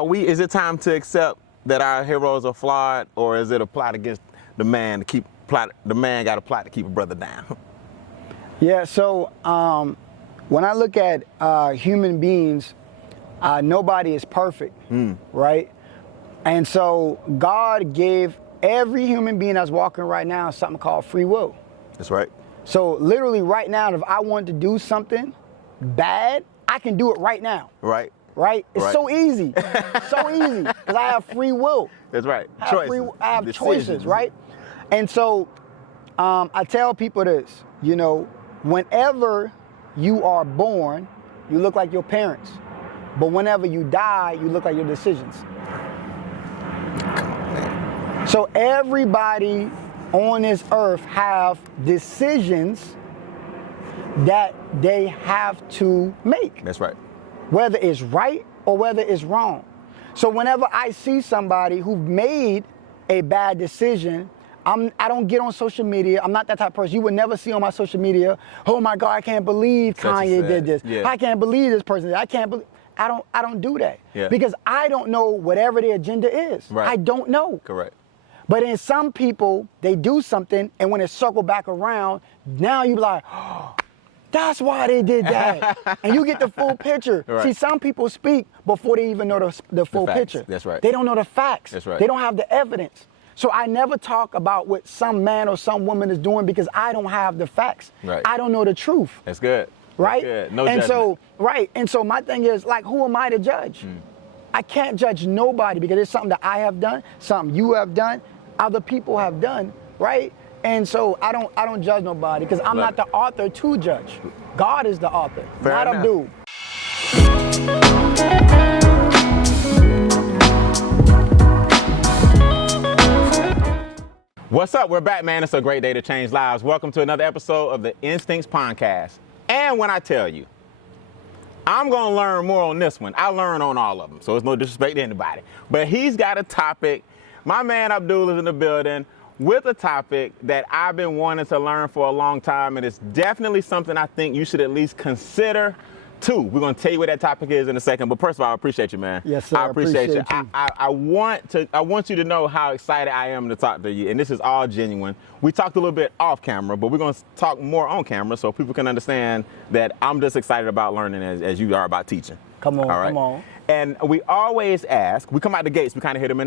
Is it time to accept that our heroes are flawed, or is it a plot against the man the man got a plot to keep a brother down? Yeah, so when I look at human beings, nobody is perfect, right? And so God gave every human being that's walking right now something called free will. That's right. So literally right now, if I want to do something bad, I can do it right now. Right. Right? It's so easy. So easy. Because I have free will. That's right. I have choices, right? And so I tell people this, whenever you are born, you look like your parents. But whenever you die, you look like your decisions. So everybody on this earth have decisions that they have to make. That's right. Whether it's right or whether it's wrong. So whenever I see somebody who made a bad decision, I don't get on social media. I'm not that type of person. You would never see on my social media, oh my God, I can't believe Kanye did this. Yeah. I can't believe this person did. I don't do that. Yeah. Because I don't know whatever their agenda is. Right. I don't know. Correct. But in some people, they do something, and when it circle back around, now you be like, oh, that's why they did that. And you get the full picture. Right. See, some people speak before they even know the full picture. That's right. They don't know the facts. That's right. They don't have the evidence. So I never talk about what some man or some woman is doing because I don't have the facts. Right. I don't know the truth. That's good. Right? That's good. No and judgment. And so my thing is, like, who am I to judge? I can't judge nobody because it's something that I have done, something you have done, other people have done, right? And so I don't judge nobody because I'm not the author to judge. God is the author, not Abdul. What's up? We're back, man. It's a great day to change lives. Welcome to another episode of the Instincts Pondcast. And when I tell you, I'm going to learn more on this one. I learn on all of them, so it's no disrespect to anybody. But he's got a topic. My man Abdul is in the building with a topic that I've been wanting to learn for a long time, and it's definitely something I think you should at least consider too. We're going to tell you what that topic is in a second, but first of all, I appreciate you, man. Yes, sir. I appreciate you. You. I want you to know how excited I am to talk to you, and this is all genuine. We talked a little bit off camera, but we're going to talk more on camera so people can understand that I'm just excited about learning as you are about teaching. Come on, all right? Come on. And we always ask, we come out the gates, we kind of hit them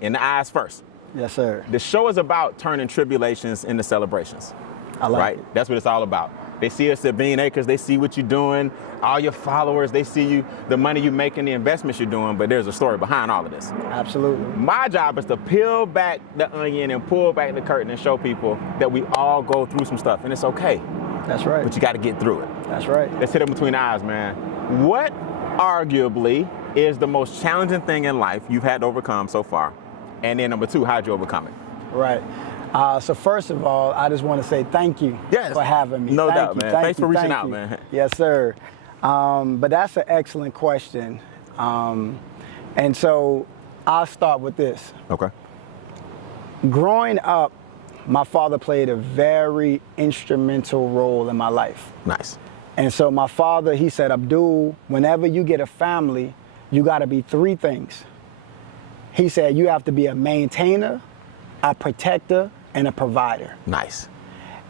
in the eyes first. Yes, sir. The show is about turning tribulations into celebrations. I like it. That's what it's all about. They see us at Bean Acres, they see what you're doing, all your followers, they see you, the money you make and the investments you're doing, but there's a story behind all of this. Absolutely. My job is to peel back the onion and pull back the curtain and show people that we all go through some stuff, and it's okay. That's right. But you got to get through it. That's right. Let's hit it between the eyes, man. What arguably is the most challenging thing in life you've had to overcome so far? And then number two, how'd you overcome it? Right. So first of all, I just want to say thank you for having me. No doubt, man. Thanks for reaching out, man. Yes, sir. But that's an excellent question. And so I'll start with this. Okay. Growing up, my father played a very instrumental role in my life. Nice. And so my father, he said, Abdul, whenever you get a family, you got to be three things. He said, you have to be a maintainer, a protector, and a provider. Nice.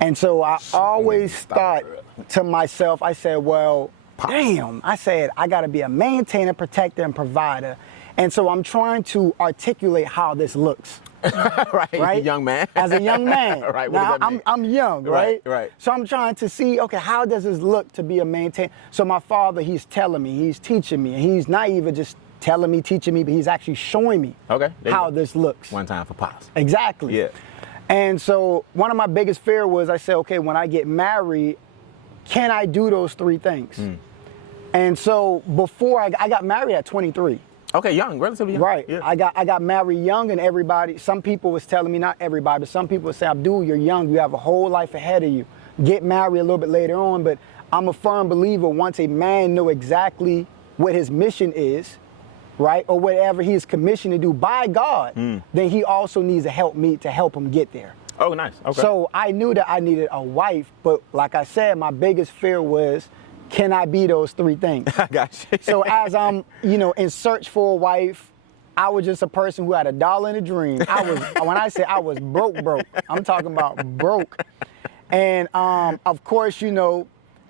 And so I always thought to myself, I said, well, damn, I said, I got to be a maintainer, protector, and provider. And so I'm trying to articulate how this looks. Right? Young man. As a young man. Right. Now, I'm young, right? Right. So I'm trying to see, okay, how does this look to be a maintainer? So my father, he's telling me, he's teaching me, and he's not even just telling me, teaching me, but he's actually showing me how this looks. One time for pops. Exactly. Yeah. And so one of my biggest fear was, I said, okay, when I get married, can I do those three things? And so before I got married at 23. Okay, young, relatively young. Right. Yeah. I got married young, and everybody, some people was telling me, not everybody, but some people would say, Abdul, you're young, you have a whole life ahead of you. Get married a little bit later on, but I'm a firm believer once a man know exactly what his mission is, right, or whatever he is commissioned to do by God, then he also needs to help me to help him get there. Oh, nice. Okay. So I knew that I needed a wife, but like I said, my biggest fear was can I be those three things? I got you. So as I'm, in search for a wife, I was just a person who had $1 in a dream. When I say I was broke, I'm talking about broke. And of course,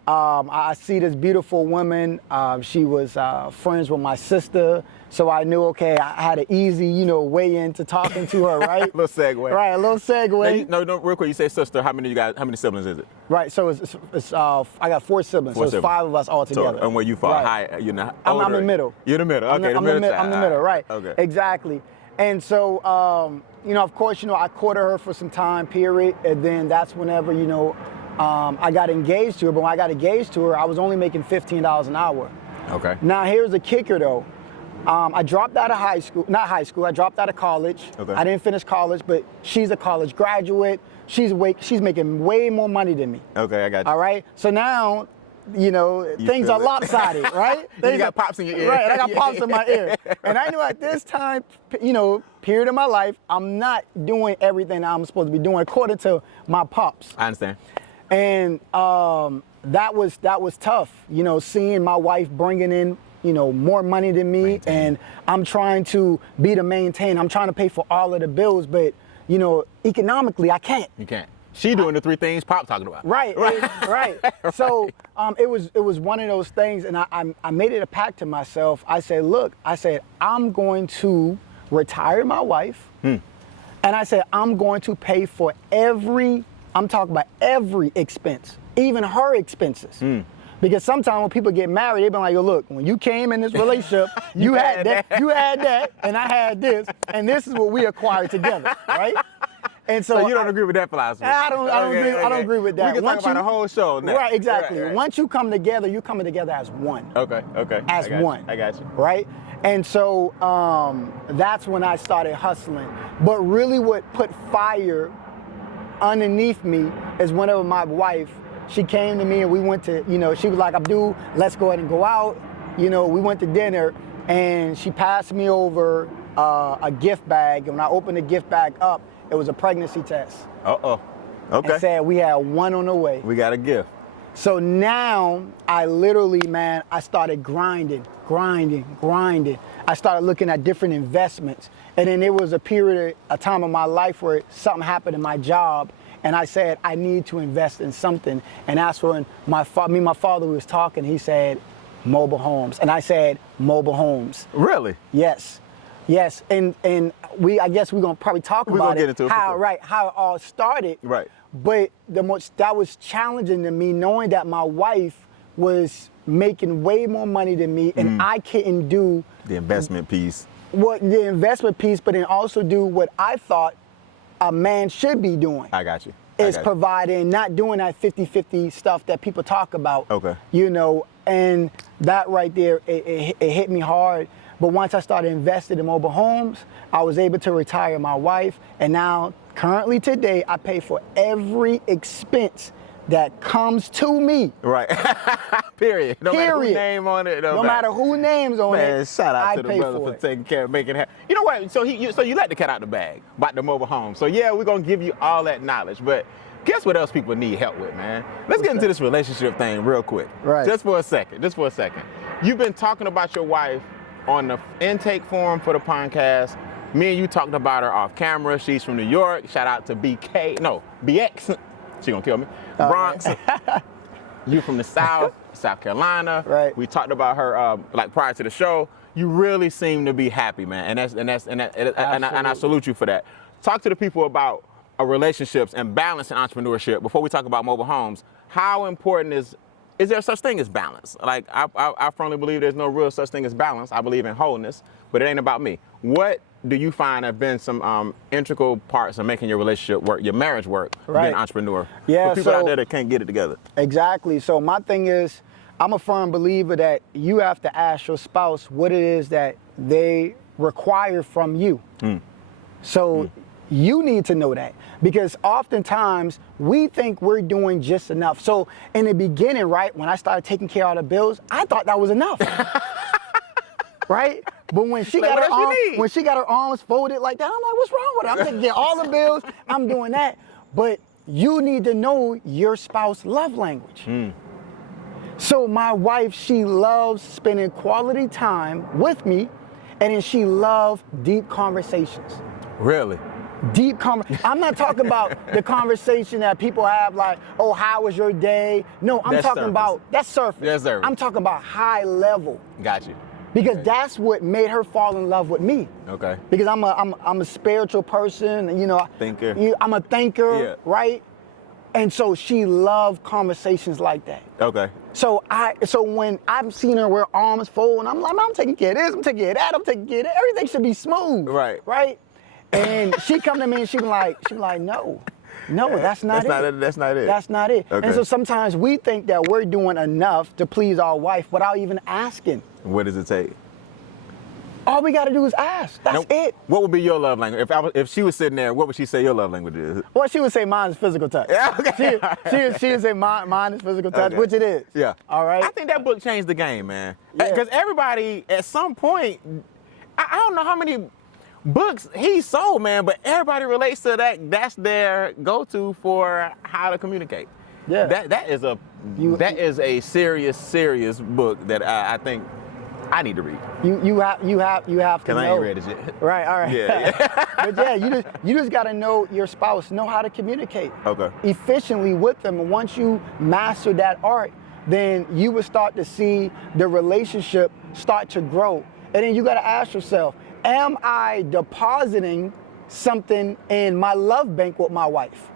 I see this beautiful woman. She was friends with my sister. So I knew, okay, I had an easy, way into talking to her, right? Little segue. Right, a little segue. No, real quick, you say sister, how many siblings is it? Right, so it's I got 4 siblings, so it's 5 of us all together. So, and where you fall, right. I'm in the middle. You're in the middle, okay, I'm the middle, right. Okay. Exactly. And so, of course, I courted her for some time period, and then that's whenever, I got engaged to her, but when I got engaged to her, I was only making $15 an hour. Okay. Now, here's the kicker, though. I dropped out of I dropped out of college. Okay. I didn't finish college, but she's a college graduate. She's making way more money than me. Okay, I got you. All right? So now, things are lopsided, right? You got pops in your ear. Right, I got pops in my ear. And I knew at this time, period of my life, I'm not doing everything I'm supposed to be doing according to my pops. I understand. And that was tough, seeing my wife bringing in, more money than me, and I'm trying to be the maintain. I'm trying to pay for all of the bills, but economically, I can't. You can't. She doing the 3 things Pop talking about. Right. So it was one of those things, and I made it a pact to myself. I said, I'm going to retire my wife, and I said, I'm going to pay for I'm talking about every expense, even her expenses. Because sometimes when people get married, they be like, yo, look, when you came in this relationship, you had that, and I had this, and this is what we acquired together, right? And so you don't agree with that philosophy? I don't agree with that. We can talk about a whole show now. Right, exactly. Right. Once you come together, you're coming together as one. Okay. As one. I got you. Right? And so that's when I started hustling. But really what put fire underneath me is whenever my wife, she came to me and we went to, she was like, Abdul, let's go ahead and go out. We went to dinner and she passed me over a gift bag. And when I opened the gift bag up, it was a pregnancy test. Uh-oh. Okay. And said we had one on the way. We got a gift. So now I literally, I started grinding. I started looking at different investments. And then there was a time in my life where something happened in my job. And I said, I need to invest in something. And that's when my father was talking. He said, mobile homes. And I said, mobile homes. Really? Yes. And I guess we're going to probably talk about it, how it all started. Right. But that was challenging to me, knowing that my wife was making way more money than me, and I couldn't do the investment piece. The investment piece, but then also do what I thought a man should be doing. I got you. Providing, not doing that 50-50 stuff that people talk about. Okay. And that right there, it hit me hard. But once I started investing in mobile homes, I was able to retire my wife. And now, currently today, I pay for every expense that comes to me. Right. Period. No matter who name on it. No matter who names on it. Man, shout out to the brother for taking care of making it happen. You know what? So you let the cat out the bag about the mobile home. So yeah, we're gonna give you all that knowledge, but guess what else people need help with, man? Let's get into this relationship thing real quick. Right. Just for a second. You've been talking about your wife on the intake form for the podcast. Me and you talked about her off camera. She's from New York. Shout out to BX. She gonna kill me. Bronx. You from the South, South Carolina. Right. We talked about her prior to the show. You really seem to be happy, man, and I salute you for that. Talk to the people about relationships and balance in entrepreneurship. Before we talk about mobile homes, how important is there such thing as balance? Like I firmly believe there's no real such thing as balance. I believe in wholeness, but it ain't about me. What do you find have been some integral parts of making your relationship work, your marriage work, being an entrepreneur? Yeah, for people out there that can't get it together. Exactly. So my thing is, I'm a firm believer that you have to ask your spouse what it is that they require from you. So you need to know that, because oftentimes we think we're doing just enough. So in the beginning, right, when I started taking care of all the bills, I thought that was enough. Right? But when she got her arms folded like that, I'm like, what's wrong with her? I'm taking care of all the bills. I'm doing that. But you need to know your spouse's love language. So my wife, she loves spending quality time with me, and then she loves deep conversations. Really? I'm not talking about the conversation that people have like, oh, how was your day? No, I'm talking about, that's surface. That's surface. I'm talking about high level. Got you. Because that's what made her fall in love with me. Okay. Because I'm a spiritual person, you know. Thinker. I'm a thinker, Yeah. right? And so she loved conversations like that. Okay. So when I've seen her with arms fold, and I'm like, I'm taking care of this, I'm taking care of that, I'm taking care of that. Everything should be smooth. Right. Right? And she come to me and she be like, no, that's not it. That's not it. That's not it. Okay. And so sometimes we think that we're doing enough to please our wife without even asking. What does it take? All we got to do is ask. That's it. What would be your love language? If she was sitting there, what would she say your love language is? Well, she would say mine is physical touch. Yeah, okay. She would say mine is physical touch, Okay. which it is. Yeah. All right. I think that book changed the game, man. Yeah. Because everybody, at some point, I don't know how many books he sold, man, but everybody relates to that. That's their go-to for how to communicate. Yeah. That is a serious book that I think I need to read. You have to know. Because I ain't read it yet. Right, all right. Yeah. But yeah, you just got to know your spouse, know how to communicate Okay. efficiently with them. And once you master that art, then you will start to see the relationship start to grow. And then you got to ask yourself, am I depositing something in my love bank with my wife?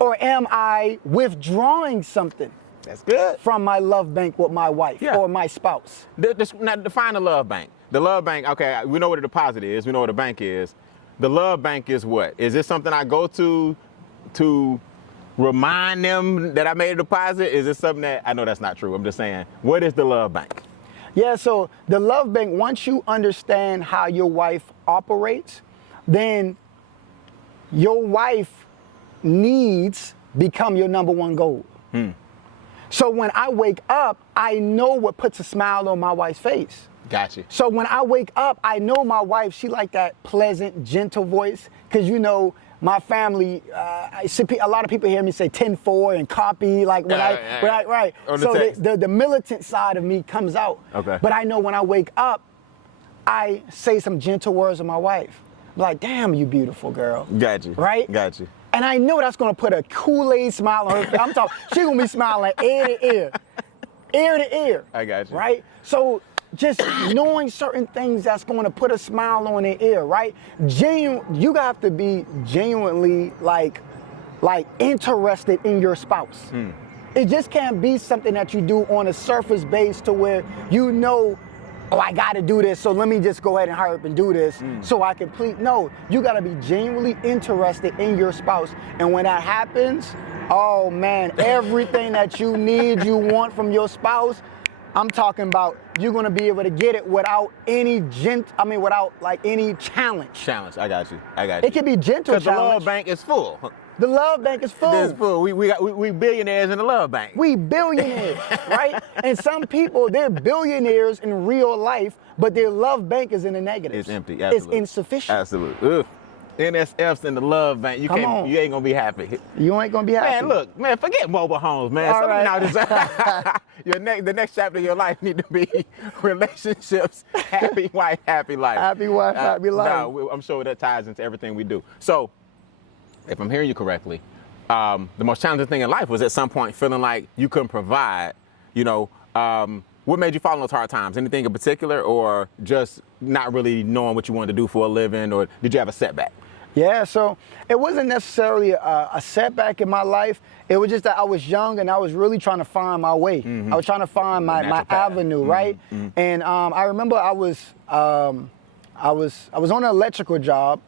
Or am I withdrawing something That's good. from my love bank with my wife Yeah. or my spouse? Now define the love bank. The love bank, okay, we know what a deposit is. We know what a bank is. The love bank is what? Is this something I go to remind them that I made a deposit? Is this something that, I know that's not true. I'm just saying, what is the love bank? Yeah, so the love bank, once you understand how your wife operates, then your wife needs become your number one goal. So when I wake up, I know what puts a smile on my wife's face. Gotcha. So when I wake up, I know my wife, she like that pleasant, gentle voice. Because, you know, my family, I see a lot of people hear me say 10-4 and copy, like when right. So the militant side of me comes out. Okay. But I know when I wake up, I say some gentle words to my wife. Like, damn, you beautiful girl. Gotcha. Right? Gotcha. And I know that's gonna put a Kool-Aid smile on her face. I'm talking, she's gonna be smiling ear to ear. Ear to ear. I got you. Right? So just knowing certain things that's gonna put a smile on their ear, right? You have to be genuinely like interested in your spouse. It just can't be something that you do on a surface base to where you know, oh, I gotta do this, so let me just go ahead and hurry up and do this so I can please. No, you gotta be genuinely interested in your spouse. And when that happens, oh man, everything that you need, you want from your spouse, I'm talking about you're gonna be able to get it without any without like any challenge. Challenge, I got you. It can be gentle Because the challenge. love bank is full. The love bank is full. It's full. We billionaires in the love bank. We billionaires, right? And some people, they're billionaires in real life, but their love bank is in the negative. It's empty, absolutely. It's insufficient. Absolutely. Ugh. NSF's in the love bank. You ain't gonna be happy. You ain't gonna be happy. Man, look, man, forget mobile homes, man. All right. The next chapter of your life need to be relationships, happy wife, happy life. Happy wife, happy life. No, I'm sure that ties into everything we do. So, if I'm hearing you correctly, the most challenging thing in life was at some point feeling like you couldn't provide. You know, what made you fall in those hard times? Anything in particular, or just not really knowing what you wanted to do for a living, or did you have a setback? Yeah, so it wasn't necessarily a setback in my life. It was just that I was young and I was really trying to find my way. I was trying to find my avenue, right? And I remember I was on an electrical job,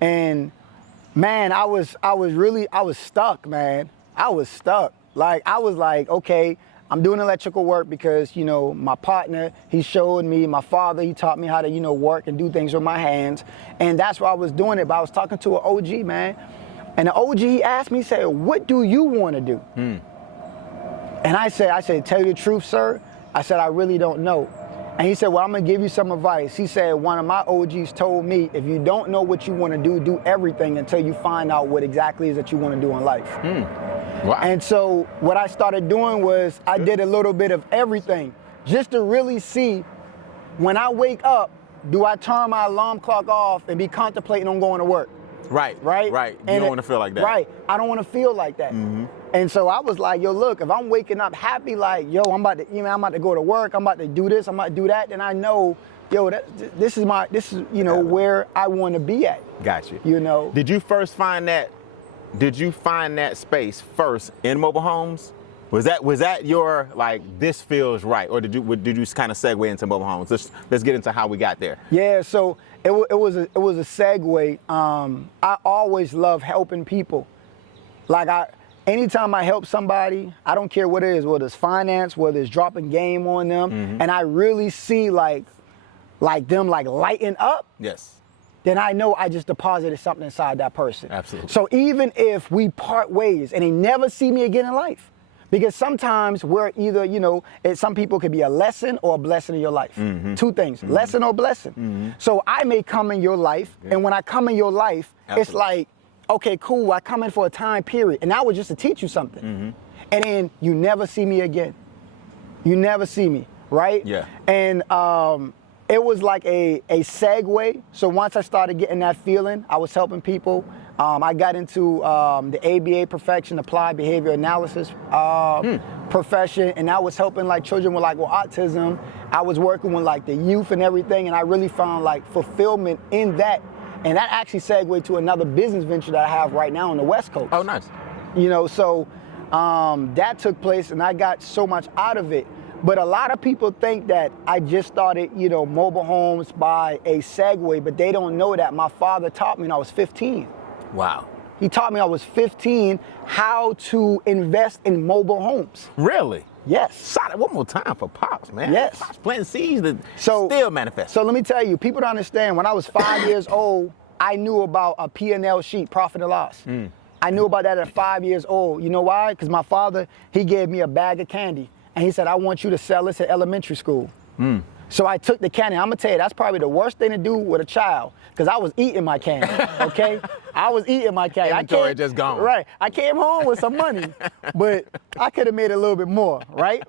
and man, I was stuck, man. I was stuck. Like, I was like, okay, I'm doing electrical work because, you know, my partner, he showed me, my father, he taught me how to, you know, work and do things with my hands. And that's why I was doing it. But I was talking to an OG, man. And the OG, he asked me, he said, what do you want to do? And I said, tell you the truth, sir. I said, I really don't know. And he said, well, I'm going to give you some advice. He said, one of my OGs told me, if you don't know what you want to do, do everything until you find out what exactly is that you want to do in life. Wow. And so what I started doing was I did a little bit of everything just to really see when I wake up, do I turn my alarm clock off and be contemplating on going to work? Right. Right? You don't want to feel like that. Right. I don't want to feel like that. And so I was like, yo, look, if I'm waking up happy, like, yo, I'm about to go to work, I'm about to do this, I'm about to do that, then I know, yo, this is where I want to be at. Got you. You know? Did you find that space first in mobile homes? Was that your, like, this feels right? Or did you kind of segue into mobile homes? Let's get into how we got there. Yeah, so it was a segue. I always love helping people. Like, anytime I help somebody, I don't care what it is, whether it's finance, whether it's dropping game on them, and I really see like them like lighten up. Yes. Then I know I just deposited something inside that person. Absolutely. So even if we part ways and they never see me again in life, because sometimes we're either, some people could be a lesson or a blessing in your life. Two things, lesson or blessing. So I may come in your life, and when I come in your life, it's like, okay, cool, I come in for a time period, and that was just to teach you something. And then you never see me again. You never see me, right? Yeah. And it was like a segue. So once I started getting that feeling, I was helping people. I got into the ABA profession, applied behavior analysis profession, and I was helping like children with autism. I was working with like the youth and everything, and I really found like fulfillment in that. And that actually segued to another business venture that I have right now on the West Coast. Oh, nice. So that took place, and I got so much out of it. But a lot of people think that I just started, mobile homes by a segue, but they don't know that my father taught me when I was 15. Wow. He taught me when I was 15 how to invest in mobile homes. Really? Yes. Solid. One more time for Pops, man. Yes. Pops planting seeds that still manifest. So let me tell you, people don't understand, when I was 5 years old, I knew about a P&L sheet, profit and loss. I knew about that at 5 years old. You know why? Because my father, he gave me a bag of candy. And he said, I want you to sell this at elementary school. So I took the candy. I'm going to tell you, that's probably the worst thing to do with a child, because I was eating my candy, okay? I was eating my candy. Inventory just gone. Right. I came home with some money, but I could have made a little bit more, right?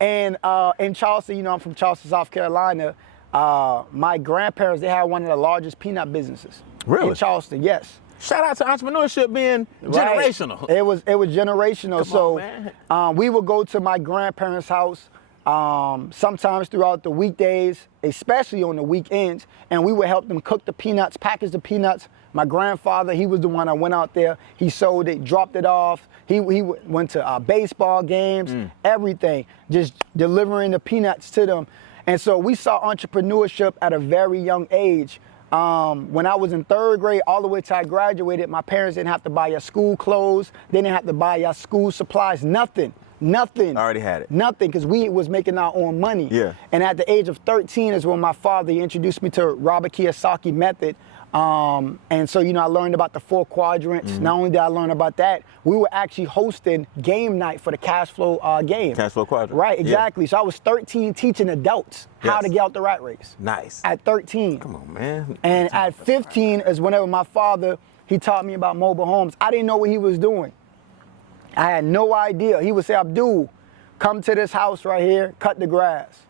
And in Charleston, I'm from Charleston, South Carolina. My grandparents, they had one of the largest peanut businesses. Really? In Charleston, yes. Shout out to entrepreneurship being generational. It was generational. Come on, man. We would go to my grandparents' house sometimes throughout the weekdays, especially on the weekends, and we would help them cook the peanuts, package the peanuts. My grandfather, he was the one that went out there. He sold it, dropped it off. He went to baseball games, everything, just delivering the peanuts to them. And so we saw entrepreneurship at a very young age. When I was in 3rd grade, all the way till I graduated, my parents didn't have to buy your school clothes. They didn't have to buy your school supplies, nothing. I already had it. Nothing, because we was making our own money. Yeah. And at the age of 13 is when my father introduced me to Robert Kiyosaki method. And so, I learned about the 4 quadrants. Not only did I learn about that, we were actually hosting game night for the cashflow game. Cashflow quadrant. Right, exactly. Yeah. So I was 13 teaching adults how to get out the rat race. Nice. At 13. Come on, man. And at 15 is whenever my father, he taught me about mobile homes. I didn't know what he was doing. I had no idea. He would say, Abdul, come to this house right here, cut the grass.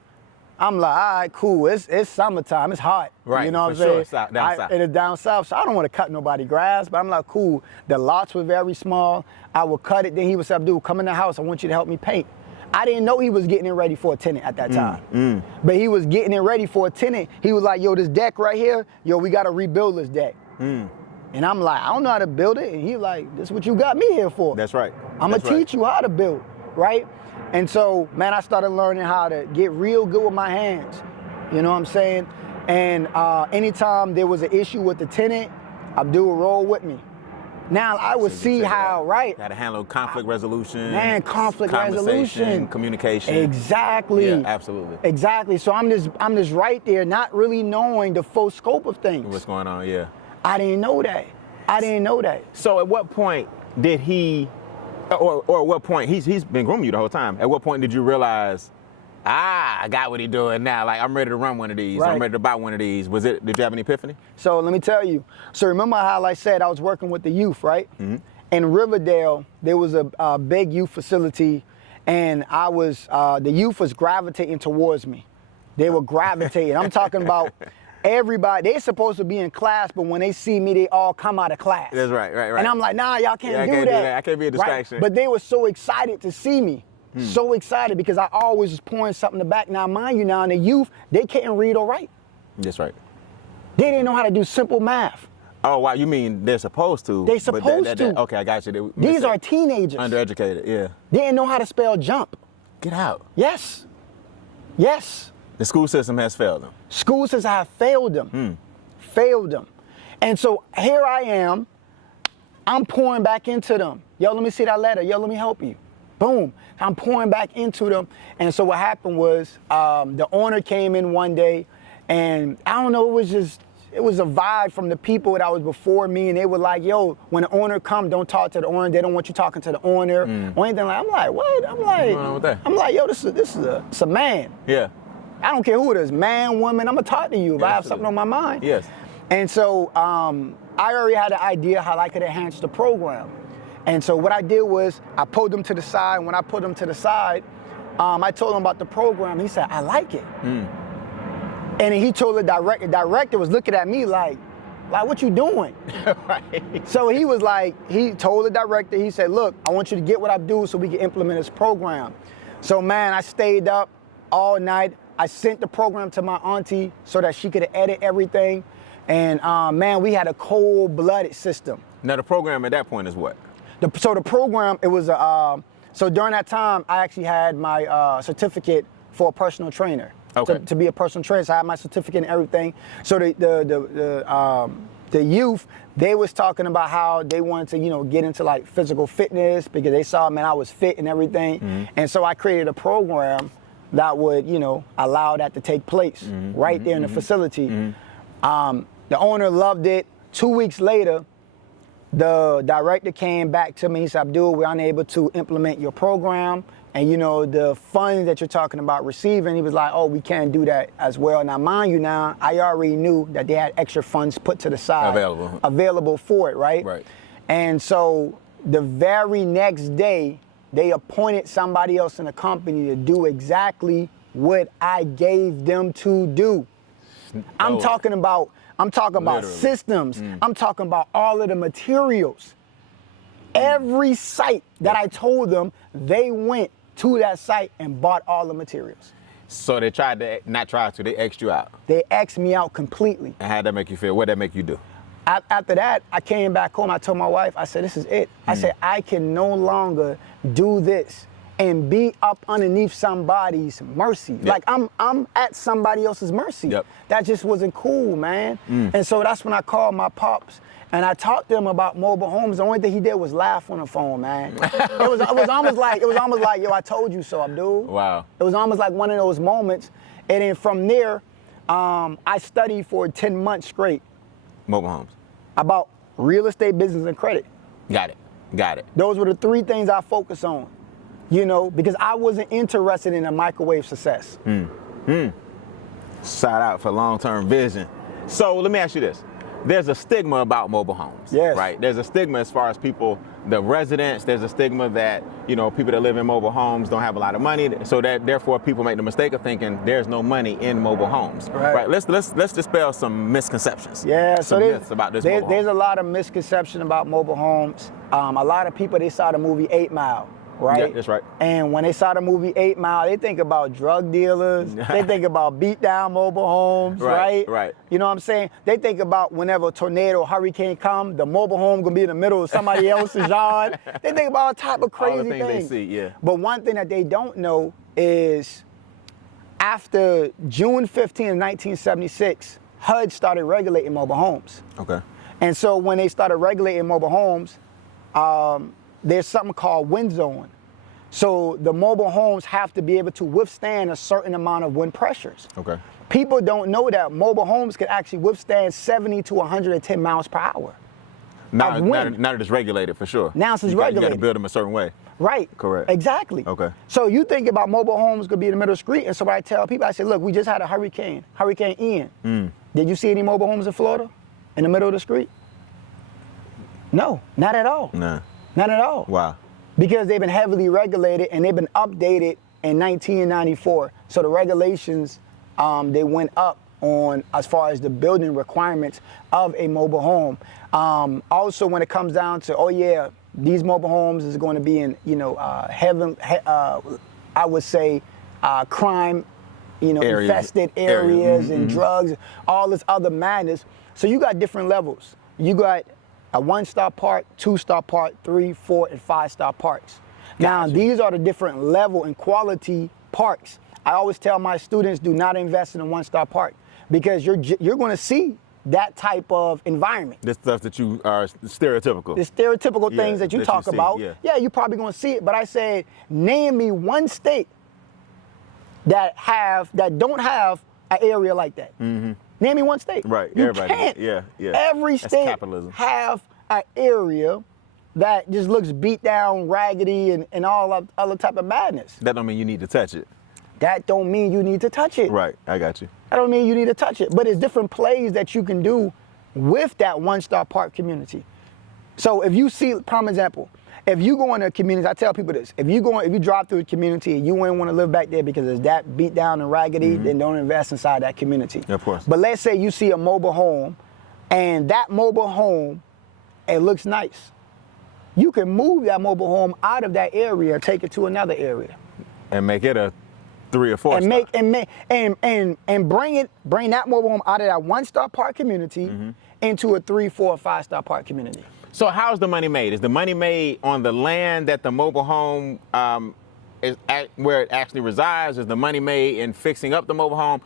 I'm like, all right, cool. It's summertime. It's hot. Right. You know what I'm saying? Sure. Down south. It's down south, so I don't want to cut nobody grass. But I'm like, cool. The lots were very small. I would cut it. Then he would say, Abdul, come in the house. I want you to help me paint. I didn't know he was getting it ready for a tenant at that time. But he was getting it ready for a tenant. He was like, yo, this deck right here, yo, we got to rebuild this deck. And I'm like, I don't know how to build it. And he's like, this is what you got me here for. That's right. I'm going to teach you how to build, right? And so, man, I started learning how to get real good with my hands. You know what I'm saying? And anytime there was an issue with the tenant, Abdul would roll with me. Now I would see how, right? How to handle conflict resolution. Man, conflict resolution. Communication. Exactly. Yeah, absolutely. Exactly. So I'm just right there, not really knowing the full scope of things. What's going on, yeah. I didn't know that. So at what point did he, or at what point, he's been grooming you the whole time. At what point did you realize, I got what he's doing now. Like, I'm ready to run one of these. Right. I'm ready to buy one of these. Did you have an epiphany? So let me tell you. So remember how I said I was working with the youth, right? in Riverdale, there was a big youth facility, and the youth was gravitating towards me. They were gravitating. I'm talking about everybody. They're supposed to be in class, but when they see me, they all come out of class. That's right. And I'm like, nah, y'all can't do that. I can't be a distraction. Right? But they were so excited to see me. So excited because I always was pouring something in the back. Now, mind you, now in the youth, they can't read or write. That's right. They didn't know how to do simple math. Oh, wow, you mean they're supposed to? They supposed to. Okay, I got you. These are teenagers. Undereducated, yeah. They didn't know how to spell jump. Get out. Yes. Yes. The school system has failed them. School systems have failed them. Failed them. And so here I am. I'm pouring back into them. Yo, let me see that letter. Yo, let me help you. Boom. I'm pouring back into them. And so what happened was the owner came in one day, and I don't know, it was a vibe from the people that was before me, and they were like, yo, when the owner come, don't talk to the owner. They don't want you talking to the owner or anything like that. I'm like, what? I'm like, yo, this is a man. Yeah. I don't care who it is, man, woman, I'm gonna talk to you if I have something on my mind. Yes. And so I already had an idea how I could enhance the program. And so what I did was I pulled them to the side. When I pulled them to the side, I told him about the program. He said, I like it. And he told the director was looking at me like what you doing? Right. So he was like, he told the director, he said, look, I want you to get what I do so we can implement this program. So man, I stayed up all night. I sent the program to my auntie so that she could edit everything. And man, we had a cold-blooded system. Now the program at that point is what? So the program, it was so during that time, I actually had my certificate for a personal trainer. Okay. To be a personal trainer, so I had my certificate and everything. So the youth, they was talking about how they wanted to, get into like physical fitness because they saw, man, I was fit and everything. And so I created a program that would, allow that to take place right there in the facility. The owner loved it. 2 weeks later, the director came back to me. He said, Abdul, we're unable to implement your program. And the funds that you're talking about receiving, he was like, oh, we can't do that as well. Now, mind you now, I already knew that they had extra funds put to the side. Available for it, right? Right. And so the very next day, they appointed somebody else in the company to do exactly what I gave them to do. I'm talking about literally. Systems. I'm talking about all of the materials. Every site that I told them, they went to that site and bought all the materials. So they they X'd you out. They X'd me out completely. And how'd that make you feel? What'd that make you do? After that, I came back home. I told my wife, I said, this is it. I said, I can no longer do this and be up underneath somebody's mercy. Yep. Like I'm at somebody else's mercy. Yep. That just wasn't cool, man. And so that's when I called my pops and I talked to him about mobile homes. The only thing he did was laugh on the phone, man. It was almost like, yo, I told you so, Abdul. Wow. It was almost like one of those moments. And then from there, I studied for 10 months straight. Mobile homes. About real estate, business, and credit. Got it. Those were the three things I focused on, because I wasn't interested in a microwave success. Shout out for long-term vision. So let me ask you this. There's a stigma about mobile homes, yes. Right? There's a stigma as far as people, the residents, there's a stigma that, people that live in mobile homes don't have a lot of money, so that therefore people make the mistake of thinking there's no money in mobile homes. Right? Let's dispel some misconceptions. Yeah, some myths about this mobile home. There's a lot of misconception about mobile homes. A lot of people, they saw the movie 8 Mile. Right? Yeah, that's right. And when they saw the movie 8 Mile, they think about drug dealers. They think about beat down mobile homes, right? Right. You know what I'm saying? They think about whenever a tornado, hurricane come, the mobile home gonna be in the middle of somebody else's yard. They think about all type of crazy all the things things. they see, yeah. But one thing that they don't know is after June 15 of 1976, HUD started regulating mobile homes. Okay. And so when they started regulating mobile homes, there's something called wind zone. So the mobile homes have to be able to withstand a certain amount of wind pressures. Okay. People don't know that mobile homes can actually withstand 70 to 110 miles per hour. Now that it's regulated for sure. Now it's regulated. You got to build them a certain way. Right. Correct. Exactly. Okay. So you think about mobile homes could be in the middle of the street, and so what I tell people, I say, look, we just had a Hurricane Ian. Did you see any mobile homes in Florida in the middle of the street? No, not at all. Nah. None at all. Wow. Because they've been heavily regulated and they've been updated in 1994. So the regulations, they went up on as far as the building requirements of a mobile home. Also, when it comes down to, these mobile homes is going to be in, I would say, crime, infested areas and drugs, all this other madness. So you got different levels. You got a 1-star park, 2-star park, 3, 4, and 5-star parks. Now, these are the different level and quality parks. I always tell my students, do not invest in a 1-star park because you're going to see that type of environment. This stuff that you are stereotypical. The stereotypical things that you talk about. Yeah, you're probably going to see it. But I said, name me one state that don't have an area like that. Mm-hmm. Name me one state. Right. You Everybody. can't. Yeah. Every state have an area that just looks beat down, raggedy, and all other type of madness. That don't mean you need to touch it. That don't mean you need to touch it. Right. I got you. That don't mean you need to touch it. But it's different plays that you can do with that 1-star park community. So if you see, prime example, if you go in a community, I tell people this, if you drive through a community and you wouldn't want to live back there because it's that beat down and raggedy, then don't invest inside that community. Of course. But let's say you see a mobile home and that mobile home, it looks nice. You can move that mobile home out of that area, take it to another area. And make it a 3 or 4 and star. bring that mobile home out of that 1-star park community into a 3, 4, or 5-star park community. So how's the money made? Is the money made on the land that the mobile home is at, where it actually resides? Is the money made in fixing up the mobile home?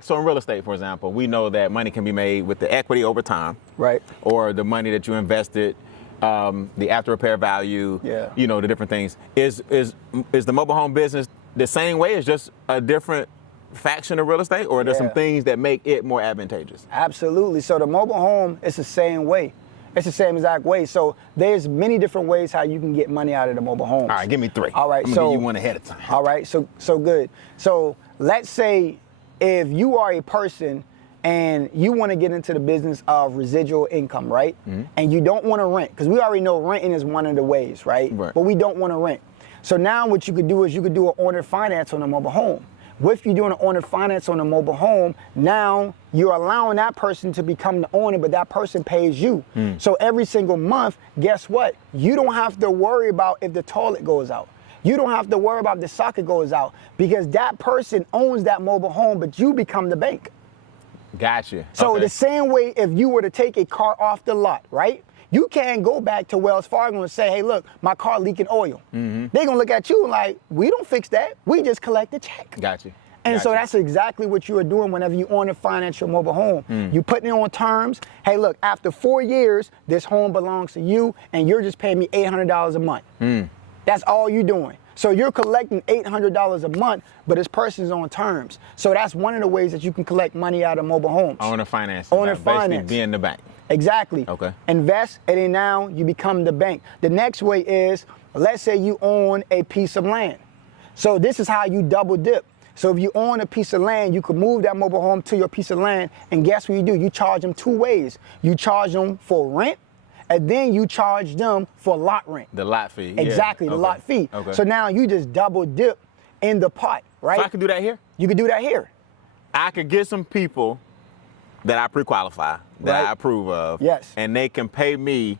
So in real estate, for example, we know that money can be made with the equity over time. Right. Or the money that you invested, the after repair value, the different things. Is the mobile home business the same way? It's just a different faction of real estate, or are there some things that make it more advantageous? Absolutely. So the mobile home is the same way. It's the same exact way. So there's many different ways how you can get money out of the mobile homes. All right, give me 3. All right, I'm gonna give you one ahead of time. All right, so good. So let's say if you are a person and you want to get into the business of residual income, right? And you don't want to rent, because we already know renting is one of the ways, right? But we don't want to rent. So now what you could do is you could do an owner finance on a mobile home. With you doing an owner finance on a mobile home, now you're allowing that person to become the owner, but that person pays you. So every single month, guess what? You don't have to worry about if the toilet goes out. You don't have to worry about if the socket goes out, because that person owns that mobile home, but you become the bank. Gotcha. So the same way if you were to take a car off the lot, right? You can't go back to Wells Fargo and say, hey, look, my car leaking oil. They're going to look at you like, we don't fix that. We just collect the check. Gotcha. And so that's exactly what you are doing whenever you own a financial mobile home. You putting it on terms. Hey, look, after 4 years, this home belongs to you, and you're just paying me $800 a month. That's all you're doing. So you're collecting $800 a month, but this person's on terms. So that's one of the ways that you can collect money out of mobile homes. Owner finance. Owner Basically finance. being the bank. Exactly. Okay. Invest, and then now you become the bank. The next way is, let's say you own a piece of land. So this is how you double dip. So if you own a piece of land, you can move that mobile home to your piece of land, and guess what you do? You charge them 2 ways. You charge them for rent, and then you charge them for lot rent. The lot fee. Exactly, the lot fee. Okay. So now you just double dip in the pot, right? So I can do that here? You can do that here. I could get some people that I pre-qualify, that I approve of. Yes. And they can pay me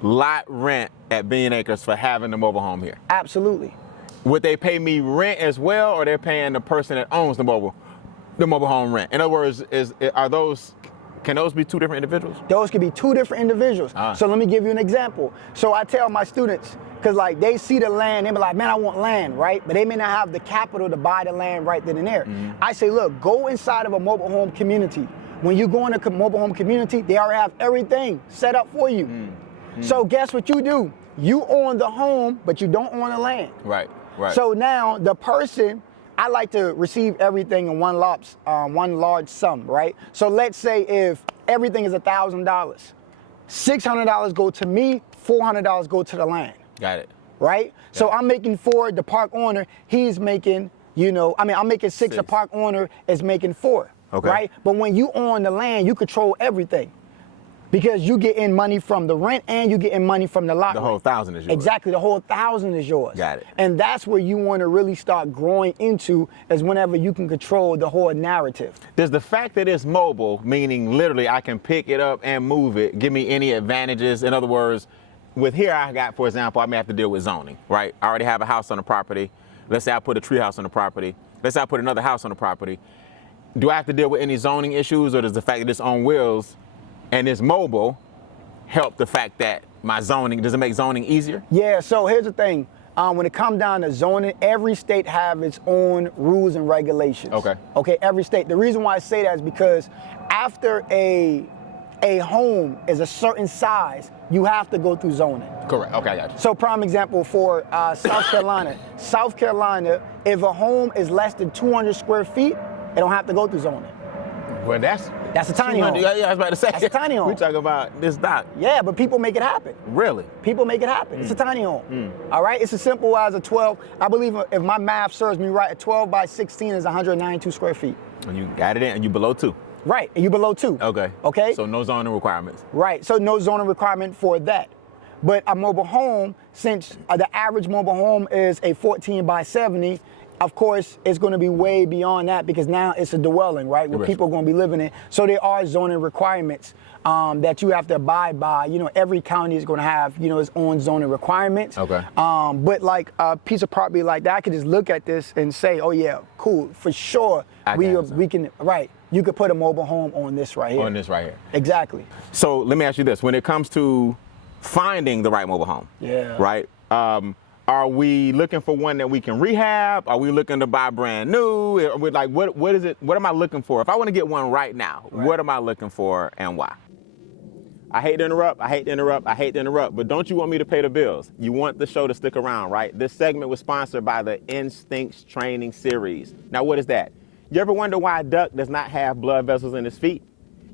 lot rent at Bean Acres for having the mobile home here. Absolutely. Would they pay me rent as well, or they're paying the person that owns the mobile home rent? In other words, can those be 2 different individuals? Those could be 2 different individuals. So let me give you an example. So I tell my students, because like they see the land, they be like, man, I want land, right? But they may not have the capital to buy the land right then and there. I say, look, go inside of a mobile home community. When you go in a mobile home community, they already have everything set up for you. So guess what you do? You own the home, but you don't own the land. Right. So now the person, I like to receive everything in one large sum, right? So let's say if everything is $1,000, $600 go to me, $400 go to the land. Got it. Right? So I'm making 4, the park owner, he's making, I'm making 6, the park owner is making 4. Okay. Right? But when you own the land, you control everything. Because you get in money from the rent and you get in money from the lot The rent. whole 1,000 is yours. Exactly, the whole 1,000 is yours. Got it. And that's where you want to really start growing into, is whenever you can control the whole narrative. Does the fact that it's mobile, meaning literally I can pick it up and move it, give me any advantages? In other words, with here I got, for example, I may have to deal with zoning, right? I already have a house on the property. Let's say I put a tree house on the property. Let's say I put another house on the property. Do I have to deal with any zoning issues, or does the fact that it's on wheels and it's mobile help the fact that my zoning, does it make zoning easier? Yeah, so here's the thing. When it comes down to zoning, every state have its own rules and regulations. Okay. Okay, every state. The reason why I say that is because after a home is a certain size, you have to go through zoning. Correct. Okay, I got you. So prime example for South Carolina. South Carolina, if a home is less than 200 square feet, it don't have to go through zoning. Well, that's a tiny home. Yeah, I was about to say. That's a tiny home. We talking about this doc. Yeah, but people make it happen. Really? People make it happen. It's a tiny home. All right, it's as simple as a 12. I believe if my math serves me right, a 12 by 16 is 192 square feet. And you got it in, and you below 2. Right, and you below 2. Okay. Okay. So no zoning requirements. Right, so no zoning requirement for that. But a mobile home, since the average mobile home is a 14 by 70, of course, it's going to be way beyond that, because now it's a dwelling, right, where people are going to be living in. So there are zoning requirements that you have to abide by. You know, every county is going to have, you know, its own zoning requirements. Okay. But like a piece of property like that, I could just look at this and say, oh yeah, cool, for sure, we can, right, you could put a mobile home on this right here. On this right here. Exactly. So let me ask you this: when it comes to finding the right mobile home, Yeah. right? Are we looking for one that we can rehab? Are we looking to buy brand new? We're like, what is it? What am I looking for? If I want to get one right now, what am I looking for and why? I hate to interrupt, but don't you want me to pay the bills? You want the show to stick around, right? This segment was sponsored by the Instincts Training Series. Now, what is that? You ever wonder why a duck does not have blood vessels in his feet?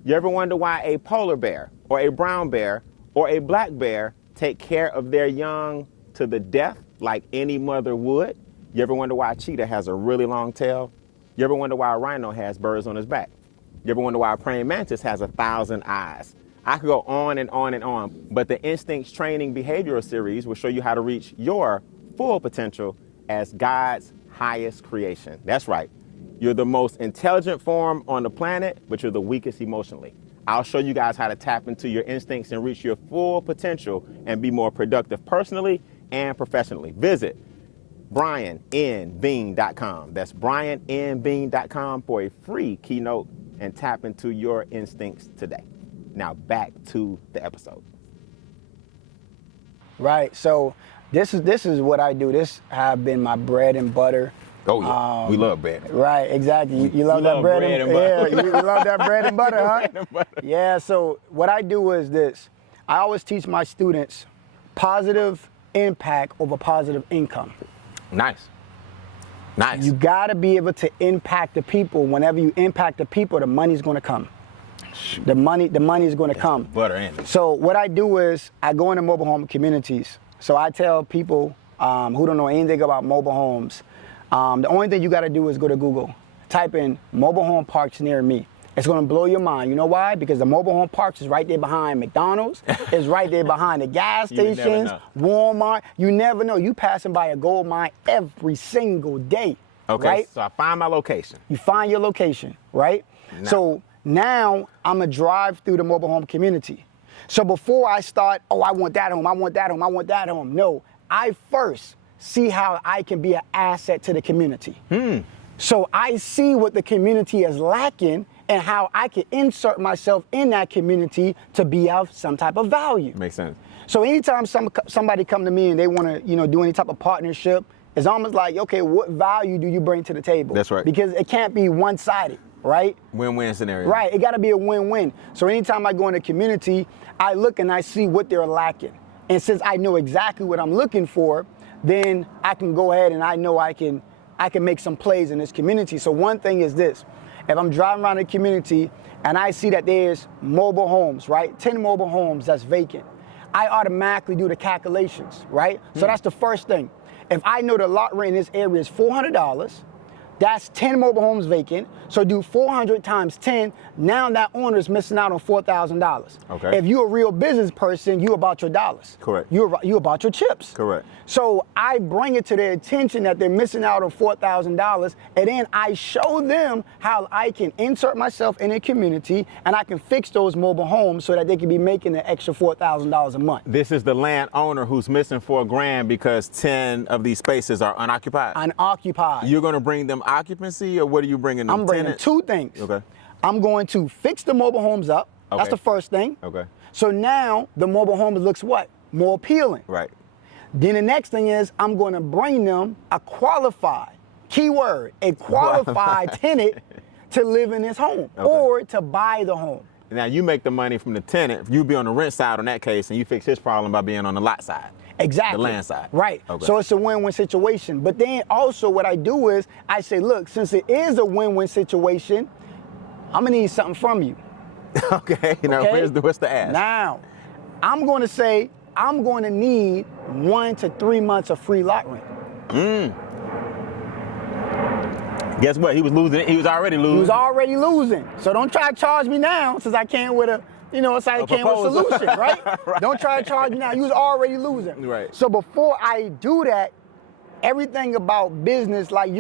You ever wonder why a polar bear or a brown bear or a black bear take care of their young to the death like any mother would? You ever wonder why a cheetah has a really long tail? You ever wonder why a rhino has birds on his back? You ever wonder why a praying mantis has 1,000 eyes? I could go on and on and on, but the Instincts Training Behavioral Series will show you how to reach your full potential as God's highest creation. That's right. You're the most intelligent form on the planet, but you're the weakest emotionally. I'll show you guys how to tap into your instincts and reach your full potential and be more productive personally and professionally. Visit briannbean.com. That's briannbean.com for a free keynote and tap into your instincts today. Now back to the episode. Right, so this is what I do. This have been my bread and butter. Oh yeah, we love bread. Right, exactly. You love that bread and butter. Yeah, you love that bread and butter, huh? Bread and butter. Yeah, so what I do is this. I always teach my students positive impact over positive income. Nice. Nice. You gotta be able to impact the people. Whenever you impact the people, the money's gonna come. The money is gonna come. Butter and So what I do is I go into mobile home communities. So I tell people who don't know anything about mobile homes, the only thing you got to do is go to Google, type in mobile home parks near me. It's going to blow your mind. You know why? Because the mobile home parks is right there behind McDonald's. It's right there behind the gas stations, Walmart. You never know. You passing by a gold mine every single day. Okay, right? so I find my location. You find your location, right? So now I'm going to drive through the mobile home community. So before I start, oh, I want that home, I want that home, I want that home. No, I first see how I can be an asset to the community. So I see what the community is lacking and how I can insert myself in that community to be of some type of value. Makes sense. So anytime somebody come to me and they want to, do any type of partnership, it's almost like, okay, what value do you bring to the table? That's right. Because it can't be one-sided, right? Win-win scenario. Right, it got to be a win-win. So anytime I go in the community, I look and I see what they're lacking. And since I know exactly what I'm looking for, then I can go ahead and I know I can make some plays in this community. So one thing is this: if I'm driving around the community and I see that there's mobile homes, right? 10 mobile homes that's vacant, I automatically do the calculations, right? So that's the first thing. If I know the lot rent in this area is $400, That's 10 mobile homes vacant. So do 400 times 10. Now that owner is missing out on $4,000. Okay. If you're a real business person, you about your dollars. Correct. You about your chips. Correct. So I bring it to their attention that they're missing out on $4,000, and then I show them how I can insert myself in a community and I can fix those mobile homes so that they can be making an extra $4,000 a month. This is the landowner who's missing $4,000 because 10 of these spaces are unoccupied. Unoccupied. You're going to bring them occupancy, or what are you bringing them? I'm bringing tenants? two things. Okay. I'm going to fix the mobile homes up. Okay. That's the first thing. Okay. So now the mobile home looks what? More appealing. Right. Then the next thing is I'm going to bring them a qualified, keyword, a qualified tenant to live in this home or to buy the home. Now you make the money from the tenant. You be on the rent side on that case, and you fix his problem by being on the lot side. Exactly. The land side. Right. Okay. So it's a win-win situation. But then also what I do is I say, look, since it is a win-win situation, I'm going to need something from you. Okay. Now what's the ask? Now, I'm going to say I'm going to need 1 to 3 months of free lot rent. Guess what? He was losing. He was already losing. He was already losing. So don't try to charge me now since I came with a, it's like I came with a solution, right? Right? Don't try to charge me now. You was already losing. Right. So before I do that, everything about business, like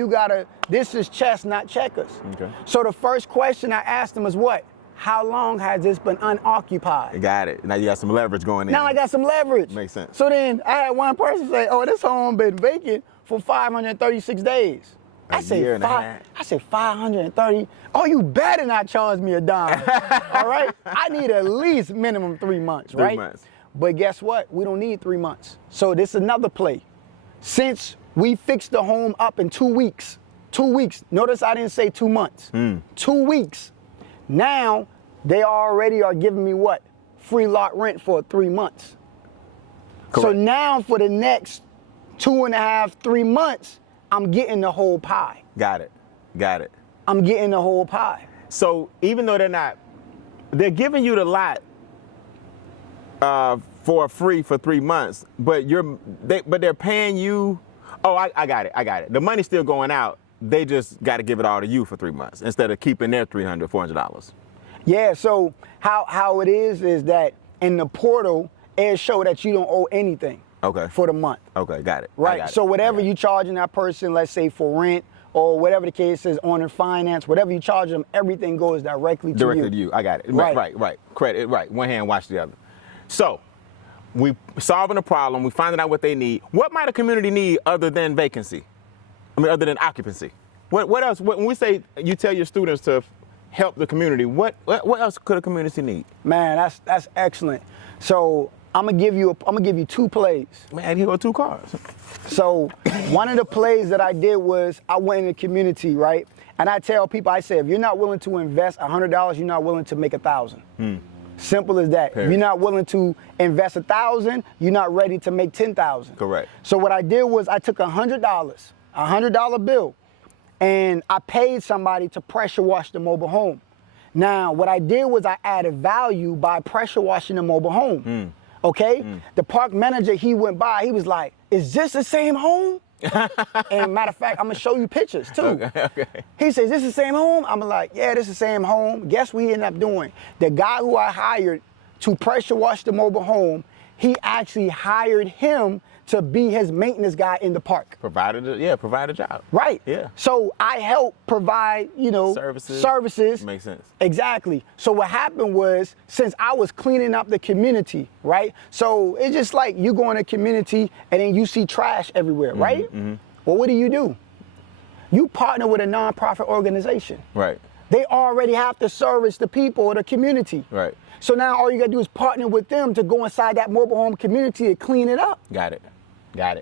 this is chess, not checkers. Okay. So the first question I asked them is what? How long has this been unoccupied? Got it. Now you got some leverage going in. Now I got some leverage. Makes sense. So then I had one person say, oh, this home been vacant for 536 days. I said 530. Oh, you better not charge me a dime. All right? I need at least minimum 3 months, right? 3 months. But guess what? We don't need 3 months. So this is another play. Since we fixed the home up in 2 weeks, 2 weeks. Notice I didn't say 2 months. 2 weeks. Now they already are giving me what? Free lot rent for 3 months. Correct. So now for the next 2.5, 3 months, I'm getting the whole pie. Got it. I'm getting the whole pie. So even though they're giving you the lot for free for 3 months, but they're paying you. Oh, I got it. The money's still going out. They just got to give it all to you for 3 months instead of keeping their $300, $400. Yeah. So how it is that in the portal it show that you don't owe anything. Okay. For the month. Okay, got it. Right. So whatever you charging that person, let's say for rent or whatever the case is, on finance, whatever you charge them, everything goes directly to you. Directly to you. I got it. Right. Credit. Right. One hand wash the other. So we solving a problem. We finding out what they need. What might a community need other than vacancy? Other than occupancy. What else? When we say you tell your students to help the community, what else could a community need? Man, that's excellent. So I'm gonna give you 2 plays. Man, here go 2 cars. So one of the plays that I did was I went in the community, right? And I tell people, I say, if you're not willing to invest $100, you're not willing to make 1,000. Simple as that. If you're not willing to invest 1,000, you're not ready to make 10,000. Correct. So what I did was I took $100, a $100 bill, and I paid somebody to pressure wash the mobile home. Now, what I did was I added value by pressure washing the mobile home. Okay? The park manager, he went by, he was like, is this the same home? And matter of fact, I'm gonna show you pictures too. Okay. He says, this is the same home? I'm like, yeah, this is the same home. Guess what he ended up doing? The guy who I hired to pressure wash the mobile home, he actually hired him to be his maintenance guy in the park. Provide a job. Right. Yeah. So I help provide, services. Makes sense. Exactly. So what happened was, since I was cleaning up the community, right? So it's just like you go in a community and then you see trash everywhere, right? Well, what do? You partner with a nonprofit organization. Right. They already have to service the people or the community. Right. So now all you gotta do is partner with them to go inside that mobile home community and clean it up. Got it.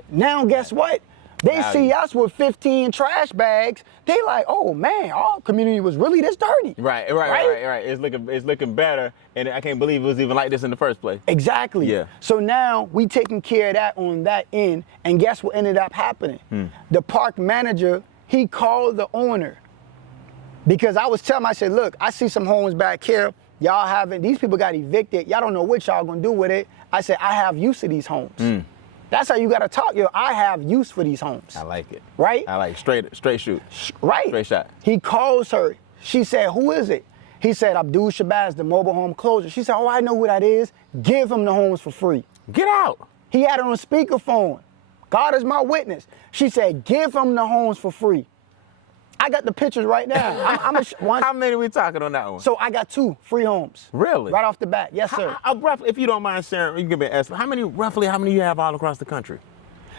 Now guess what? They Value. see us with 15 trash bags. They like, oh man, our community was really this dirty. Right. It's looking better, and I can't believe it was even like this in the first place. Exactly. Yeah. So now we taking care of that on that end, and guess what ended up happening? The park manager, he called the owner, because I was telling him, I said, look, I see some homes back here. These people got evicted. Y'all don't know what y'all gonna do with it. I said, I have use of these homes. That's how you gotta talk. Yo, I have use for these homes. I like it. Right? I like straight shoot. Right. Straight shot. He calls her. She said, who is it? He said, Abdul Shabazz, the mobile home closer. She said, oh, I know who that is. Give him the homes for free. Get out. He had it on speakerphone. God is my witness. She said, give him the homes for free. I got the pictures right now. How many we talking on that one? So I got 2 free homes. Really? Right off the bat. Yes, sir. Roughly, if you don't mind sharing, you can give me an estimate. How many you have all across the country?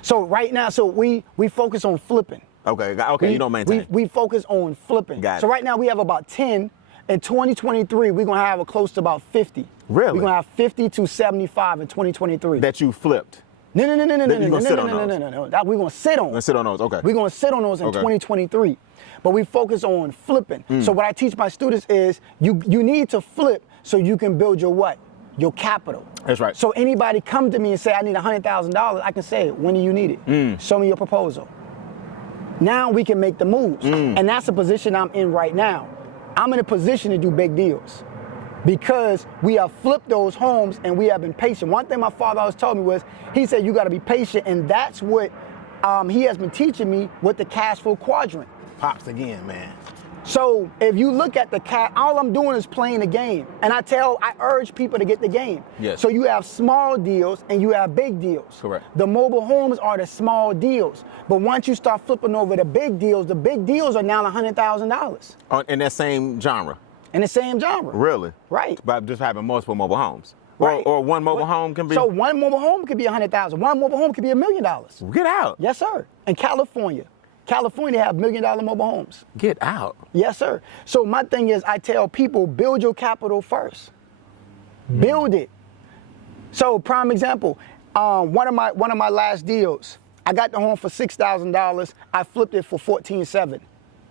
So right now, we focus on flipping. Okay, you don't maintain. We focus on flipping. Got it. So right now we have about 10. In 2023, we're gonna have close to about 50. Really? We're gonna have 50 to 75 in 2023. That you flipped? No. You're gonna sit on those? No. That we're gonna sit on. You're gonna sit on those, okay. We're gonna sit on those in 2023. But we focus on flipping. So what I teach my students is you need to flip so you can build your what? Your capital. That's right. So anybody come to me and say, I need $100,000, I can say, when do you need it? Show me your proposal. Now we can make the moves. And that's the position I'm in right now. I'm in a position to do big deals because we have flipped those homes and we have been patient. One thing my father always told me was, he said, you gotta be patient, and that's what he has been teaching me with the cash flow quadrant. Pops again, man. So if you look at the all I'm doing is playing the game. And I urge people to get the game. Yes. So you have small deals and you have big deals. Correct. The mobile homes are the small deals. But once you start flipping over the big deals are now $100,000. In that same genre? In the same genre. Really? Right. By just having multiple mobile homes? Right. Or one mobile home can be? So one mobile home could be $100,000. One mobile home could be $1 million. Get out. Yes, sir. In California have $1 million mobile homes. Get out. Yes, sir. So my thing is, I tell people, build your capital first. Build it. So prime example, one of my last deals, I got the home for $6,000. I flipped it for $14,700.